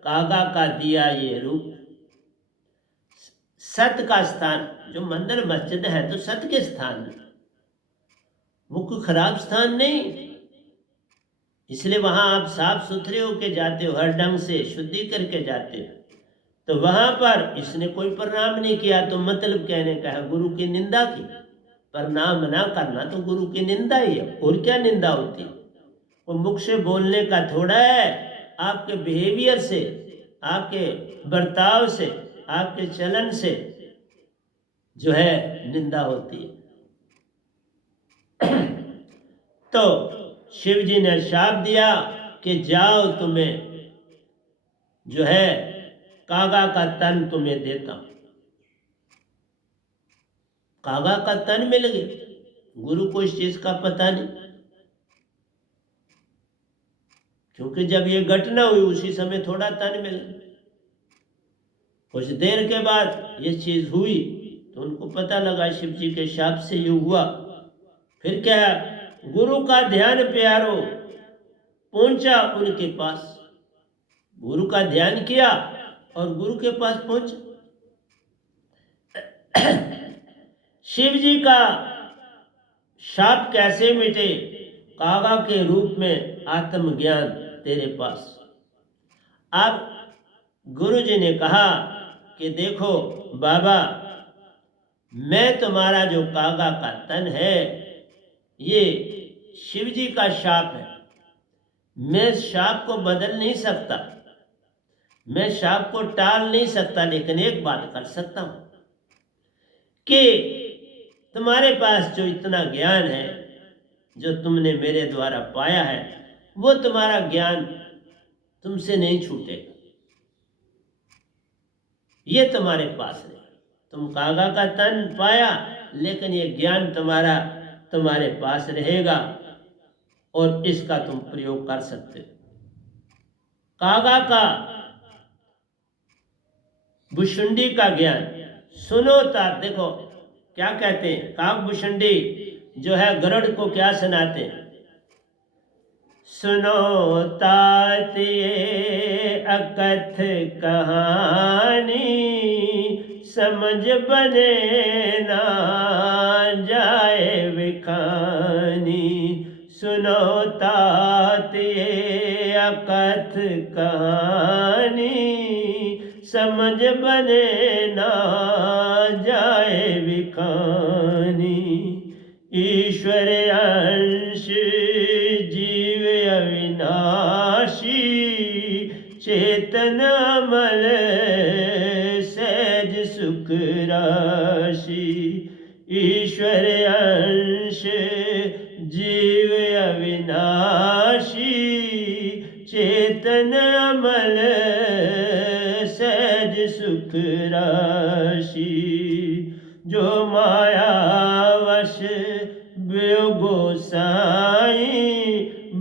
कागा का दिया ये रूप। सत्य का स्थान, जो मंदिर मस्जिद है तो सत्य के स्थान में, वो कोई खराब स्थान नहीं, इसलिए वहां आप साफ सुथरे होके जाते हो, हर ढंग से शुद्धि करके जाते हो। तो वहां पर इसने कोई प्रणाम नहीं किया तो मतलब कहने का है गुरु की निंदा की। प्रणाम ना करना तो गुरु की निंदा ही है, और क्या निंदा होती है? वो मुख से बोलने का थोड़ा है, आपके बिहेवियर से, आपके बर्ताव से, आपके चलन से जो है निंदा होती है। तो शिव जी ने शाप दिया कि जाओ, तुम्हें जो है कागा का तन तुम्हें देता हूं। कागा का तन मिल गया। गुरु को इस चीज का पता नहीं, क्योंकि जब ये घटना हुई उसी समय थोड़ा तन मिल गया। कुछ देर के बाद ये चीज हुई तो उनको पता लगा शिव जी के शाप से ये हुआ। फिर क्या, गुरु का ध्यान प्यारो पहुंचा उनके पास। गुरु का ध्यान किया और गुरु के पास पहुंचा। शिव जी का शाप कैसे मिटे? कागा के रूप में आत्मज्ञान तेरे पास। अब गुरु जी ने कहा कि देखो बाबा, मैं तुम्हारा जो कागा का तन है ये शिव जी का शाप है। मैं शाप को बदल नहीं सकता, मैं शाप को टाल नहीं सकता, लेकिन एक बात कर सकता हूं कि तुम्हारे पास जो इतना ज्ञान है जो तुमने मेरे द्वारा पाया है, वो तुम्हारा ज्ञान तुमसे नहीं छूटेगा, ये तुम्हारे पास है। तुम कागा का तन पाया, लेकिन ये ज्ञान तुम्हारे पास रहेगा और इसका तुम प्रयोग कर सकते हो। कागा का भुषुंडी का ज्ञान सुनो ता। देखो क्या कहते हैं, काग भुषुंडी जो है गरुड़ को क्या सुनाते हैं? सुनो तात ये अकथ कहानी, समझ बने ना जाए विखानी। सुनो तात ये अकथ कहानी, समझ बने ना जाए विखानी। ईश्वर अंश जीव अविनाशी, चेतन अमल सहज सुख राशि। ईश्वर अंश जीव अविनाशी, चेतन अमल सहज सुख राशि। जो माया वश वियोगो साई,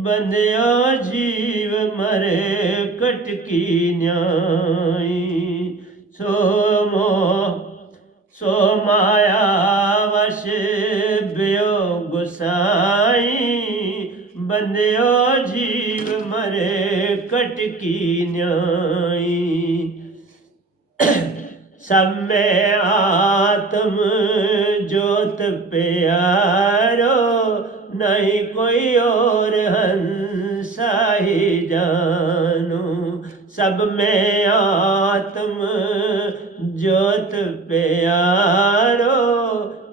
बंध्यो जीव मरे कटकी न्याई। सो माया वश वियोग साई, बंध्यो जीव की न्याई। सब में आत्म ज्योत प्यारो, नहीं कोई और हंसा ही जानू। सब में आत्म ज्योत प्यारो,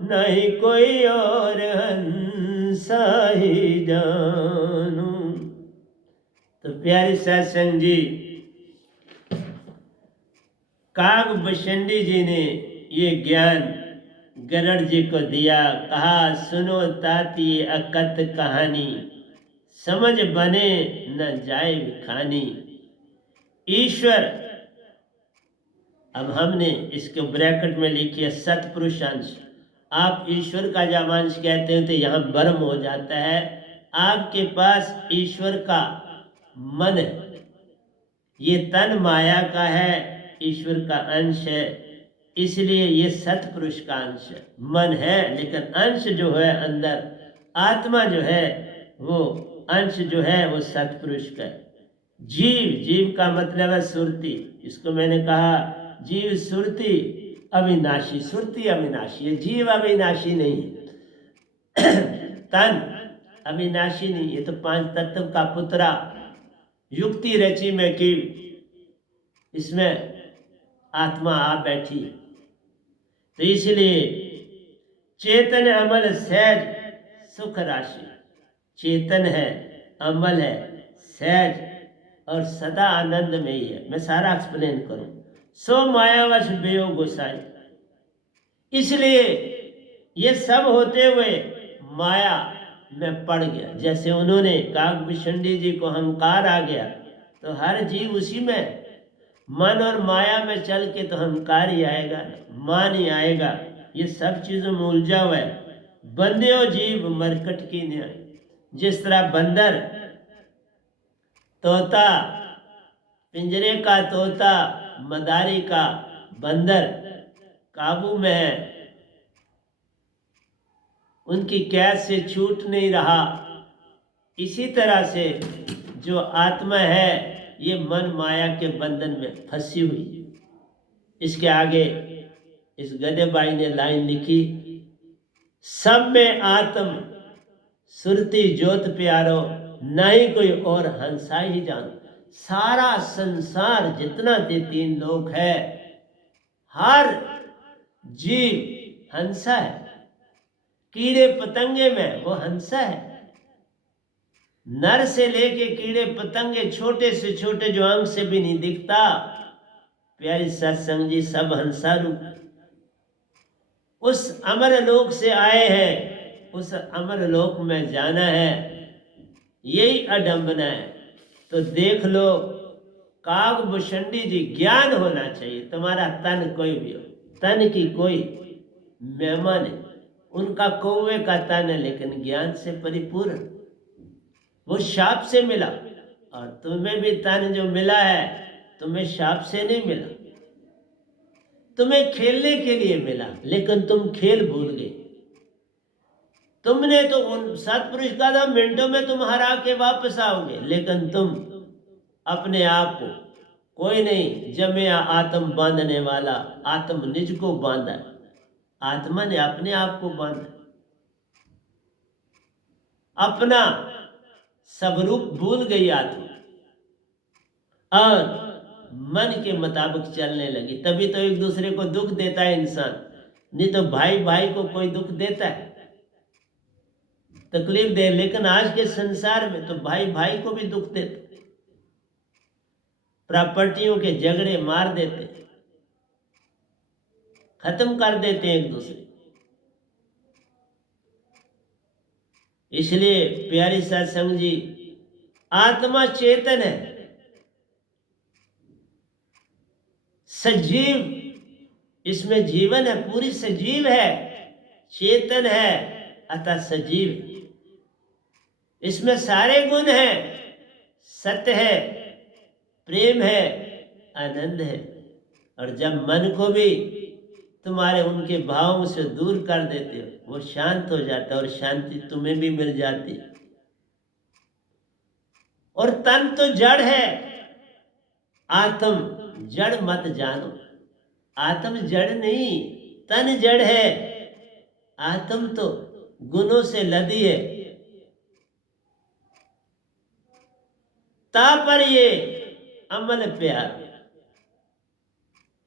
नहीं कोई और हंसा ही जानू। तो प्यारे सत्संग जी, काकभूषणी जी ने ये ज्ञान गरुड़ जी को दिया। कहा सुनो ताती अकथ कहानी, समझ बने न जाए खानी। ईश्वर, अब हमने इसको ब्रैकेट में लिखी है सतपुरुष अंश। आप ईश्वर का जब अंश कहते हैं तो यहाँ ब्रह्म हो जाता है। आपके पास ईश्वर का मन है, ये तन माया का है, ईश्वर का अंश है, इसलिए ये सतपुरुष का अंश है। मन है लेकिन अंश जो है अंदर, आत्मा जो है वो अंश जो है वो सतपुरुष का है। जीव, जीव का मतलब है सुरती। इसको मैंने कहा जीव सुरती अविनाशी, सुरती अविनाशी है, जीव अविनाशी नहीं है। तन अविनाशी नहीं, ये तो पांच तत्व का पुत्रा युक्ति रची में की, इसमें आत्मा आ बैठी। तो इसलिए चेतन अमल सहज सुख राशि, चेतन है, अमल है, सहज और सदा आनंद में ही है। मैं सारा एक्सप्लेन करूं। सो मायावश बेयो गोसाई, इसलिए ये सब होते हुए माया में पड़ गया। जैसे उन्होंने काकभूषणी जी को अहंकार आ गया, तो हर जीव उसी में मन और माया में चल के तो अहंकार ही आएगा, मान ही आएगा। ये सब चीजों में उलझा हुआ है। बंदे जीव मरकट की न्याय, जिस तरह बंदर, तोता, पिंजरे का तोता, मदारी का बंदर काबू में है, उनकी कैद से छूट नहीं रहा। इसी तरह से जो आत्मा है ये मन माया के बंधन में फंसी हुई। इसके आगे इस गधे भाई ने लाइन लिखी, सब में आत्म सुरती ज्योत प्यारो, नहीं कोई और हंसा ही जान। सारा संसार जितना ते तीन लोग है, हर जीव हंसा है। कीड़े पतंगे में वो हंसा है। नर से लेके कीड़े पतंगे, छोटे से छोटे जो अंग से भी नहीं दिखता, प्यारी सत्संग जी सब हंसा रूप उस अमर लोक से आए हैं। उस अमर लोक में जाना है, यही अडंबना है। तो देख लो, काकभूषणी जी, ज्ञान होना चाहिए। तुम्हारा तन कोई भी हो, तन की कोई महिमा नहीं। उनका कौवे का तन है लेकिन ज्ञान से परिपूर्ण। वो शाप से मिला, और तुम्हें भी तन जो मिला है तुम्हें शाप से नहीं मिला, तुम्हें खेलने के लिए मिला, लेकिन तुम खेल भूल गए। तुमने तो उन सतपुरुष का था, मिनटों में तुम हरा के वापस आओगे, लेकिन तुम अपने आप को, कोई नहीं जमे आत्म बांधने वाला, आत्म निज को बांधा। आत्मा ने अपने आप को बांधा, अपना स्वरूप भूल गई आत्मा और मन के मुताबिक चलने लगी। तभी तो एक दूसरे को दुख देता है इंसान, नहीं तो भाई भाई को कोई दुख देता है, तकलीफ दे। लेकिन आज के संसार में तो भाई भाई को भी दुख देते, प्रॉपर्टियों के झगड़े मार देते, खत्म कर देते हैं एक दूसरे। इसलिए प्यारी सत्संग जी, आत्मा चेतन है, सजीव, इसमें जीवन है, पूरी सजीव है, चेतन है, अतः सजीव। इसमें सारे गुण हैं, सत्य है, प्रेम है, आनंद है। और जब मन को भी तुम्हारे उनके भावों से दूर कर देते हो, वो शांत हो जाता है और शांति तुम्हें भी मिल जाती। और तन तो जड़ है, आत्म जड़ मत जानो। आत्म जड़ नहीं, तन जड़ है। आत्म तो गुणों से लदी है। ता पर ये अमल प्यार,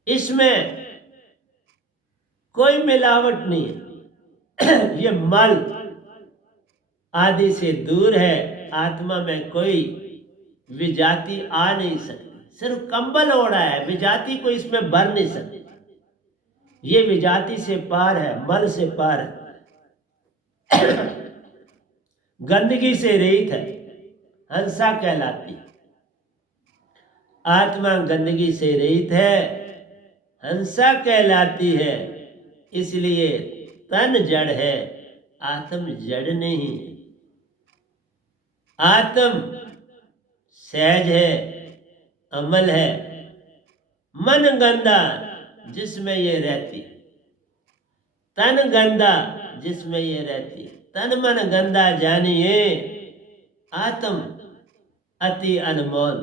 इसमें कोई मिलावट नहीं है। ये मल आदि से दूर है। आत्मा में कोई विजाति आ नहीं सकती। सिर्फ कंबल ओढ़ा है, विजाति को इसमें भर नहीं सकती। ये विजाति से पार है, मल से पार है। गंदगी से रहित है, हंसा कहलाती। आत्मा गंदगी से रहित है, हंसा कहलाती है। इसलिए तन जड़ है, आत्म जड़ नहीं है। आत्म सहज है, अमल है। मन गंदा जिसमें ये रहती, तन गंदा जिसमें ये रहती। तन मन गंदा जानिए, आत्म अति अनमोल।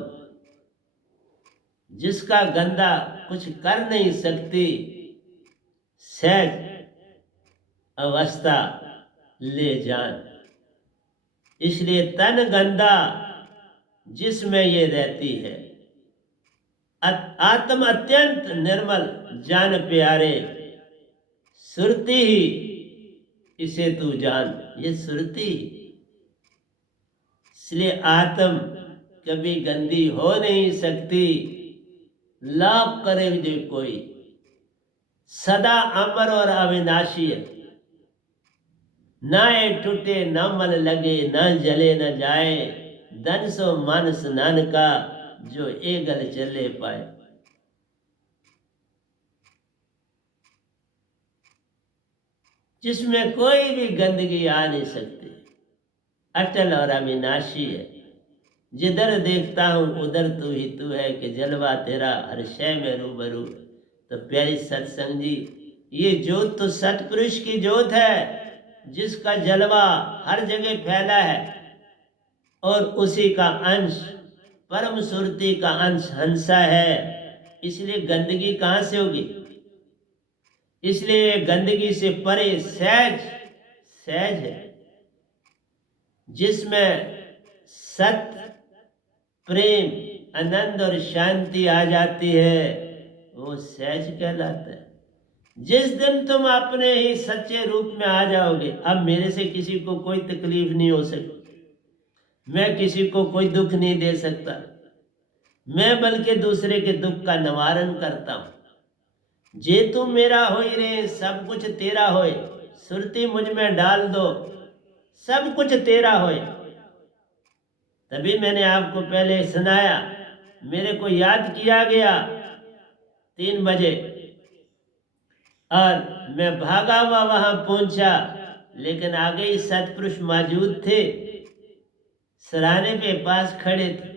जिसका गंदा कुछ कर नहीं सकती, सहज अवस्था ले जान। इसलिए तन गंदा जिसमें ये रहती है। आत्म अत्यंत निर्मल जान प्यारे, सुरती ही इसे तू जान। ये सुरती, इसलिए आत्म कभी गंदी हो नहीं सकती। लाभ करे जो कोई, सदा अमर और अविनाशी है। ना ये टूटे न मल लगे, न जले न जाए। धन सो मन स्नान का, जो एगल चले पाए। जिसमें कोई भी गंदगी आ नहीं सकती, अटल और अविनाशी है। जिधर देखता हूं उधर तू ही तू है, कि जलवा तेरा हर शय में रूबरू। तो प्यारी सत्संग जी, ये ज्योत तो सतपुरुष की ज्योत है, जिसका जलवा हर जगह फैला है। और उसी का अंश, परम सुरती का अंश हंसा है। इसलिए गंदगी कहाँ से होगी? इसलिए गंदगी से परे सहज सहज है। जिसमें सत्य, प्रेम, आनंद और शांति आ जाती है, वो सहज कहलाता है। जिस दिन तुम अपने ही सच्चे रूप में आ जाओगे, अब मेरे से किसी को कोई तकलीफ नहीं हो सकती, मैं किसी को कोई दुख नहीं दे सकता। मैं बल्कि दूसरे के दुख का निवारण करता हूं। जे तुम मेरा हो ही रे, सब कुछ तेरा होए। सुरती मुझ में डाल दो, सब कुछ तेरा होए। तभी मैंने आपको पहले सुनाया, मेरे को याद किया गया 3 बजे, और मैं भागा हुआ वहां पहुंचा, लेकिन आगे ही सतपुरुष मौजूद थे, सराहने पे पास खड़े थे।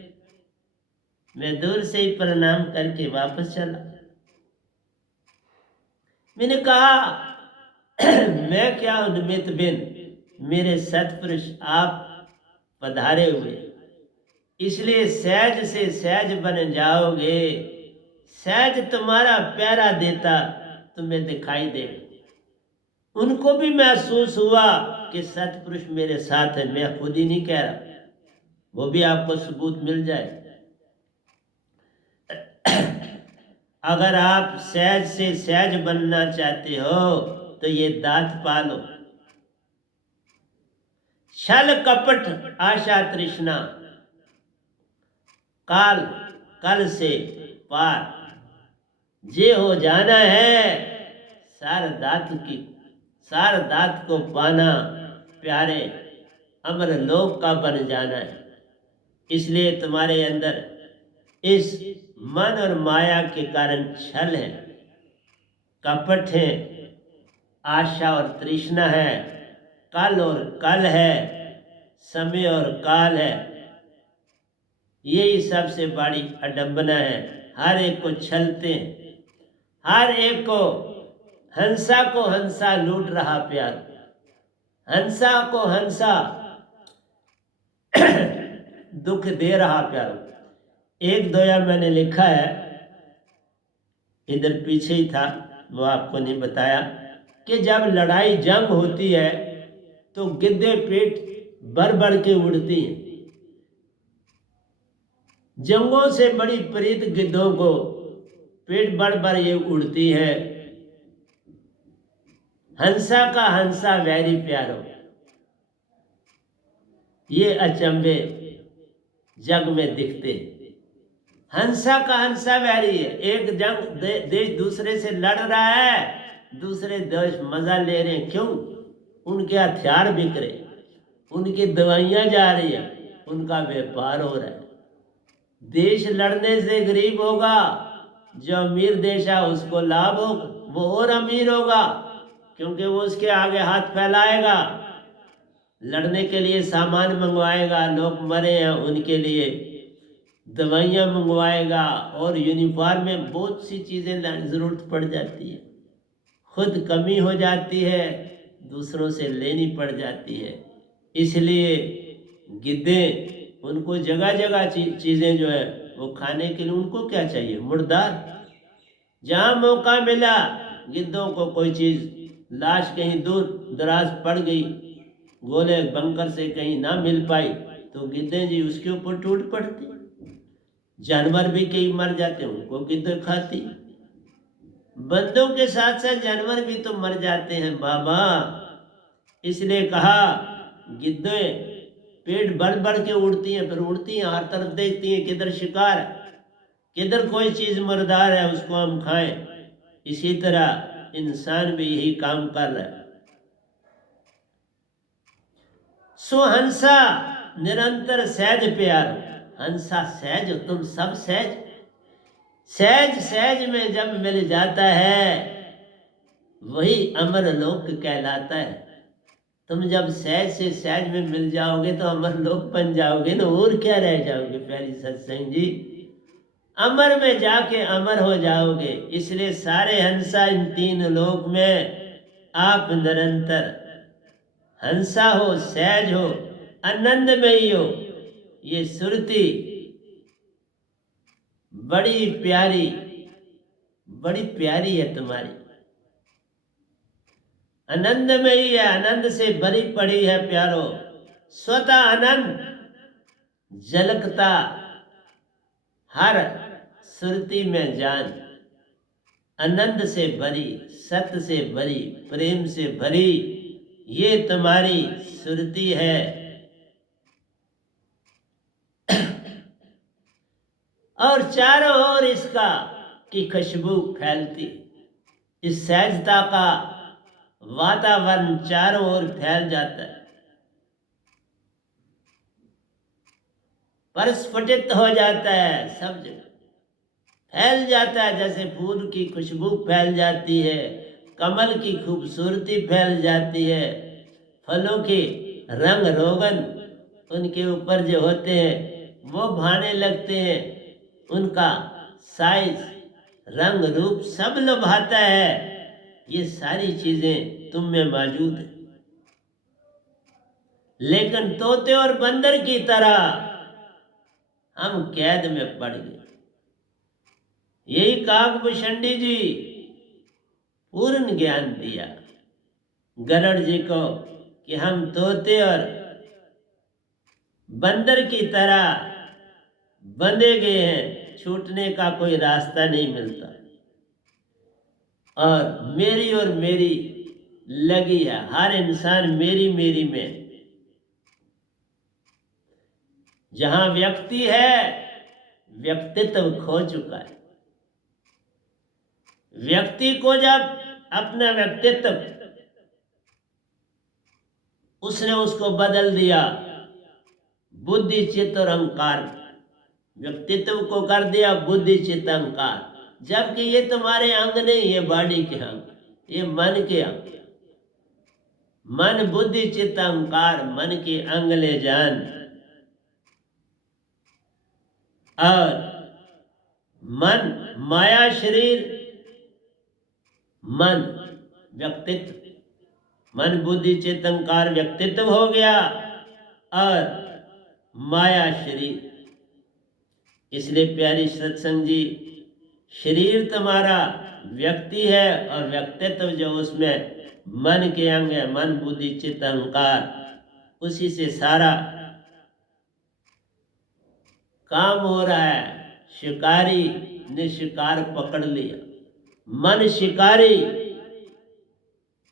मैं दूर से ही प्रणाम करके वापस चला। मैंने कहा मैं क्या हूं निमित्त बिन, मेरे सतपुरुष आप पधारे हुए, इसलिए सहज से सहज बन जाओगे। सहज तुम्हारा प्यारा देता तुम्हें दिखाई दे। उनको भी महसूस हुआ कि सतपुरुष मेरे साथ है, मैं खुद ही नहीं कह रहा, वो भी आपको सबूत मिल जाए। अगर आप सहज से सहज बनना चाहते हो तो ये दांत पालो। छल कपट आशा तृष्णा, काल कल से पार। जे हो जाना है सार दात को पाना, प्यारे अमर लोक का बन जाना है। इसलिए तुम्हारे अंदर इस मन और माया के कारण छल है, कपट है, आशा और तृष्णा है, कल और कल है, समय और काल है। यही सबसे बड़ी अडंबना है। हर एक को छलते हैं, हर एक को हंसा लूट रहा प्यार, हंसा को हंसा दुख दे रहा प्यार। एक दोया मैंने लिखा है, इधर पीछे ही था, वो आपको नहीं बताया, कि जब लड़ाई जंग होती है तो गिद्धे पेट भर भर के उड़ती हैं। जंगों से बड़ी प्रीत गिद्धों को, पेट भर भर ये उड़ती है। हंसा का हंसा वैरी प्यारो, ये अचंभे जग में दिखते। हंसा का हंसा वैरी है, एक जंग देश दूसरे से लड़ रहा है, दूसरे देश मजा ले रहे हैं। क्यों? उनके हथियार बिक रहे, उनकी दवाइयां जा रही है, उनका व्यापार हो रहा है। देश लड़ने से गरीब होगा, जो अमीर देश है उसको लाभ होगा, वो और अमीर होगा, क्योंकि वो उसके आगे हाथ फैलाएगा, लड़ने के लिए सामान मंगवाएगा, लोग मरे हैं उनके लिए दवाइयाँ मंगवाएगा, और यूनिफॉर्म में बहुत सी चीज़ें ज़रूरत पड़ जाती है, खुद कमी हो जाती है, दूसरों से लेनी पड़ जाती है। इसलिए गिद्धे, उनको जगह जगह चीज़ें जो है वो खाने के लिए, उनको क्या चाहिए? मुर्दार। जहाँ मौका मिला गिद्धों को कोई चीज़, लाश कहीं दूर दराज पड़ गई, गोले बंकर से कहीं ना मिल पाई, तो गिद्धे जी उसके ऊपर टूट पड़ती। जानवर भी कई मर जाते, उनको गिद्ध खाती। बंदों के साथ साथ जानवर भी तो मर जाते हैं बाबा। इसलिए कहा गिद्धे पेट भर भर के उड़ती हैं, फिर उड़ती हैं, हर तरफ देखती हैं किधर शिकार, किधर कोई चीज मर्दार है उसको हम खाएं। इसी तरह इंसान भी यही काम कर रहा है। सो हंसा निरंतर सहज प्यार, हंसा सहज, तुम सब सहज, सहज सहज में जब मिल जाता है वही अमर लोक कहलाता है। तुम जब सहज से सहज में मिल जाओगे तो अमर लोक बन जाओगे ना, और क्या रह जाओगे प्यारी सत्संग जी, अमर में जाके अमर हो जाओगे। इसलिए सारे हंसा इन तीन लोक में आप निरंतर हंसा हो, सहज हो, आनंदमयी हो। ये सुरती बड़ी प्यारी, बड़ी प्यारी है तुम्हारी, आनंदमयी है, आनंद से भरी पड़ी है प्यारो। स्वतः आनंद झलकता हर सुरती में जान, आनंद से भरी, सत्य से भरी, प्रेम से भरी, ये तुम्हारी सुरती है। और चारों ओर इसका की खुशबू फैलती, इस सहजता का वातावरण चारों ओर फैल जाता है, परस्फुटित हो जाता है, सब जगह फैल जाता है। जैसे फूल की खुशबू फैल जाती है, कमल की खूबसूरती फैल जाती है, फलों के रंग रोगन उनके ऊपर जो होते हैं वो भाने लगते हैं, उनका साइज, रंग, रूप सब लुभाता है। ये सारी चीजें तुम में मौजूद है, लेकिन तोते और बंदर की तरह हम कैद में पड़ गए। यही काकभूषणी जी पूर्ण ज्ञान दिया गरुड़ जी को कि हम तोते और बंदर की तरह बंधे गए हैं, छूटने का कोई रास्ता नहीं मिलता, और मेरी लगी है हर इंसान मेरी मेरी में। जहां व्यक्ति है व्यक्तित्व खो चुका है। व्यक्ति को जब अपना व्यक्तित्व उसने उसको बदल दिया, बुद्धि चित्त और अहंकार, व्यक्तित्व को कर दिया बुद्धि चित्त अहंकार, जबकि ये तुम्हारे अंग नहीं, ये बॉडी के अंग, ये मन के अंग। मन बुद्धि चित्त अहंकार, मन के अंग ले जान, और मन माया शरीर, मन व्यक्तित्व, मन बुद्धि चित्त अहंकार व्यक्तित्व हो गया, और माया शरीर। इसलिए प्यारी सत्संग जी, शरीर तुम्हारा व्यक्ति है और व्यक्तित्व जो उसमें मन के अंग है, मन बुद्धि चित्त अहंकार, उसी से सारा काम हो रहा है। शिकारी ने शिकार पकड़ लिया, मन शिकारी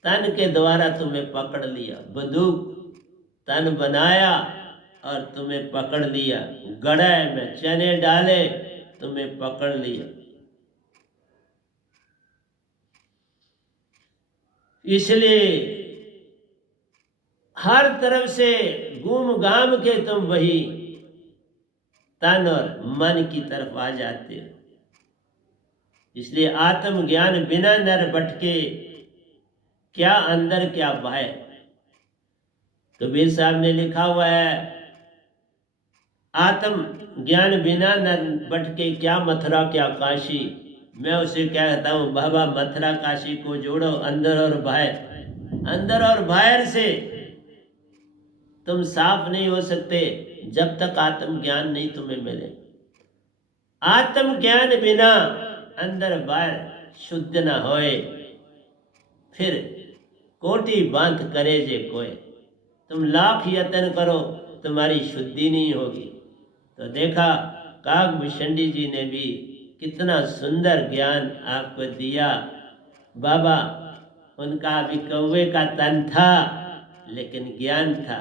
तन के द्वारा तुम्हें पकड़ लिया, बंदूक तन बनाया और तुम्हें पकड़ लिया, गड़े में चने डाले तुम्हें पकड़ लिया। इसलिए हर तरफ से घूम घाम के तुम वही तन और मन की तरफ आ जाते हो। इसलिए आत्मज्ञान बिना नर भटके, क्या अंदर क्या बाहर। कबीर साहब ने लिखा हुआ है, आत्म ज्ञान बिना नर भटके, क्या मथुरा क्या काशी। मैं उसे कहता हूँ, बाबा मथुरा काशी को जोड़ो अंदर और बाहर। अंदर और बाहर से तुम साफ नहीं हो सकते जब तक आत्म ज्ञान नहीं तुम्हें मिले। आत्म ज्ञान बिना अंदर बाहर शुद्ध न होए, फिर कोटि बांध करे जे कोय। तुम लाख यत्न करो तुम्हारी शुद्धि नहीं होगी। तो देखा कागभूषणी जी ने भी कितना सुंदर ज्ञान आपको दिया। बाबा, उनका भी कौवे का तन था लेकिन ज्ञान था।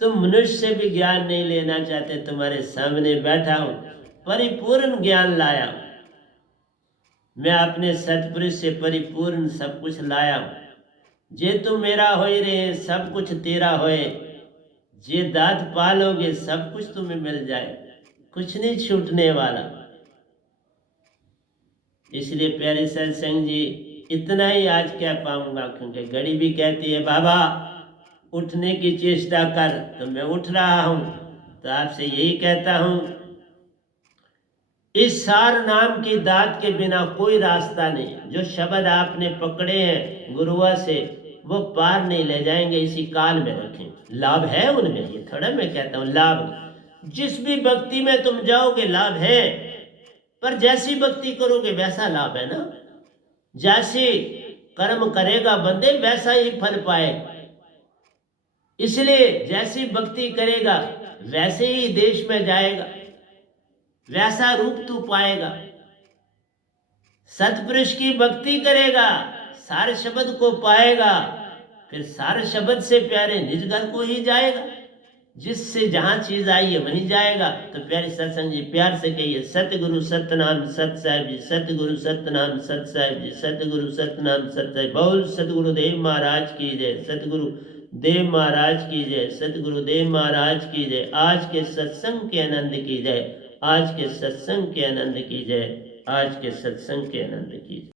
तुम मनुष्य से भी ज्ञान नहीं लेना चाहते, तुम्हारे सामने बैठा हूं, परिपूर्ण ज्ञान लाया हूं। मैं अपने सतपुरुष से परिपूर्ण सब कुछ लाया हूं। जे तुम मेरा होई रहे, सब कुछ तेरा होए। जे दात पालोगे सब कुछ तुम्हें मिल जाए, कुछ नहीं छूटने वाला। इसलिए प्यारे सत्संग जी, इतना ही आज कह पाऊंगा, क्योंकि घड़ी भी कहती है बाबा उठने की चेष्टा कर, तो मैं उठ रहा हूं। तो आपसे यही कहता हूं, इस सार नाम की दात के बिना कोई रास्ता नहीं। जो शब्द आपने पकड़े हैं गुरुआ से, वो पार नहीं ले जाएंगे, इसी काल में रखें। लाभ है उनमें, ये थोड़ा मैं कहता हूं लाभ। जिस भी भक्ति में तुम जाओगे लाभ है, पर जैसी भक्ति करोगे वैसा लाभ है ना। जैसे कर्म करेगा बंदे वैसा ही फल पाए। इसलिए जैसी भक्ति करेगा वैसे ही देश में जाएगा, वैसा रूप तू पाएगा। सतपुरुष की भक्ति करेगा, सार शब्द को पाएगा, फिर सार शब्द से प्यारे निज घर को ही जाएगा। जिससे जहां चीज आई है वहीं जाएगा। तो प्यारे सत्संग जी, प्यार से कहिए, सतगुरु सतनाम सत साहिब जी, सतगुरु सतनाम सत साहिब जी, सतगुरु सतनाम सत साहिब। बोल सतगुरुदेव महाराज की जय, सतगुरु देव महाराज की जय, सतगुरुदेव महाराज की जय। आज के सत्संग के आनंद की जय, आज के सत्संग के आनंद की जय, आज के सत्संग के आनंद की जय।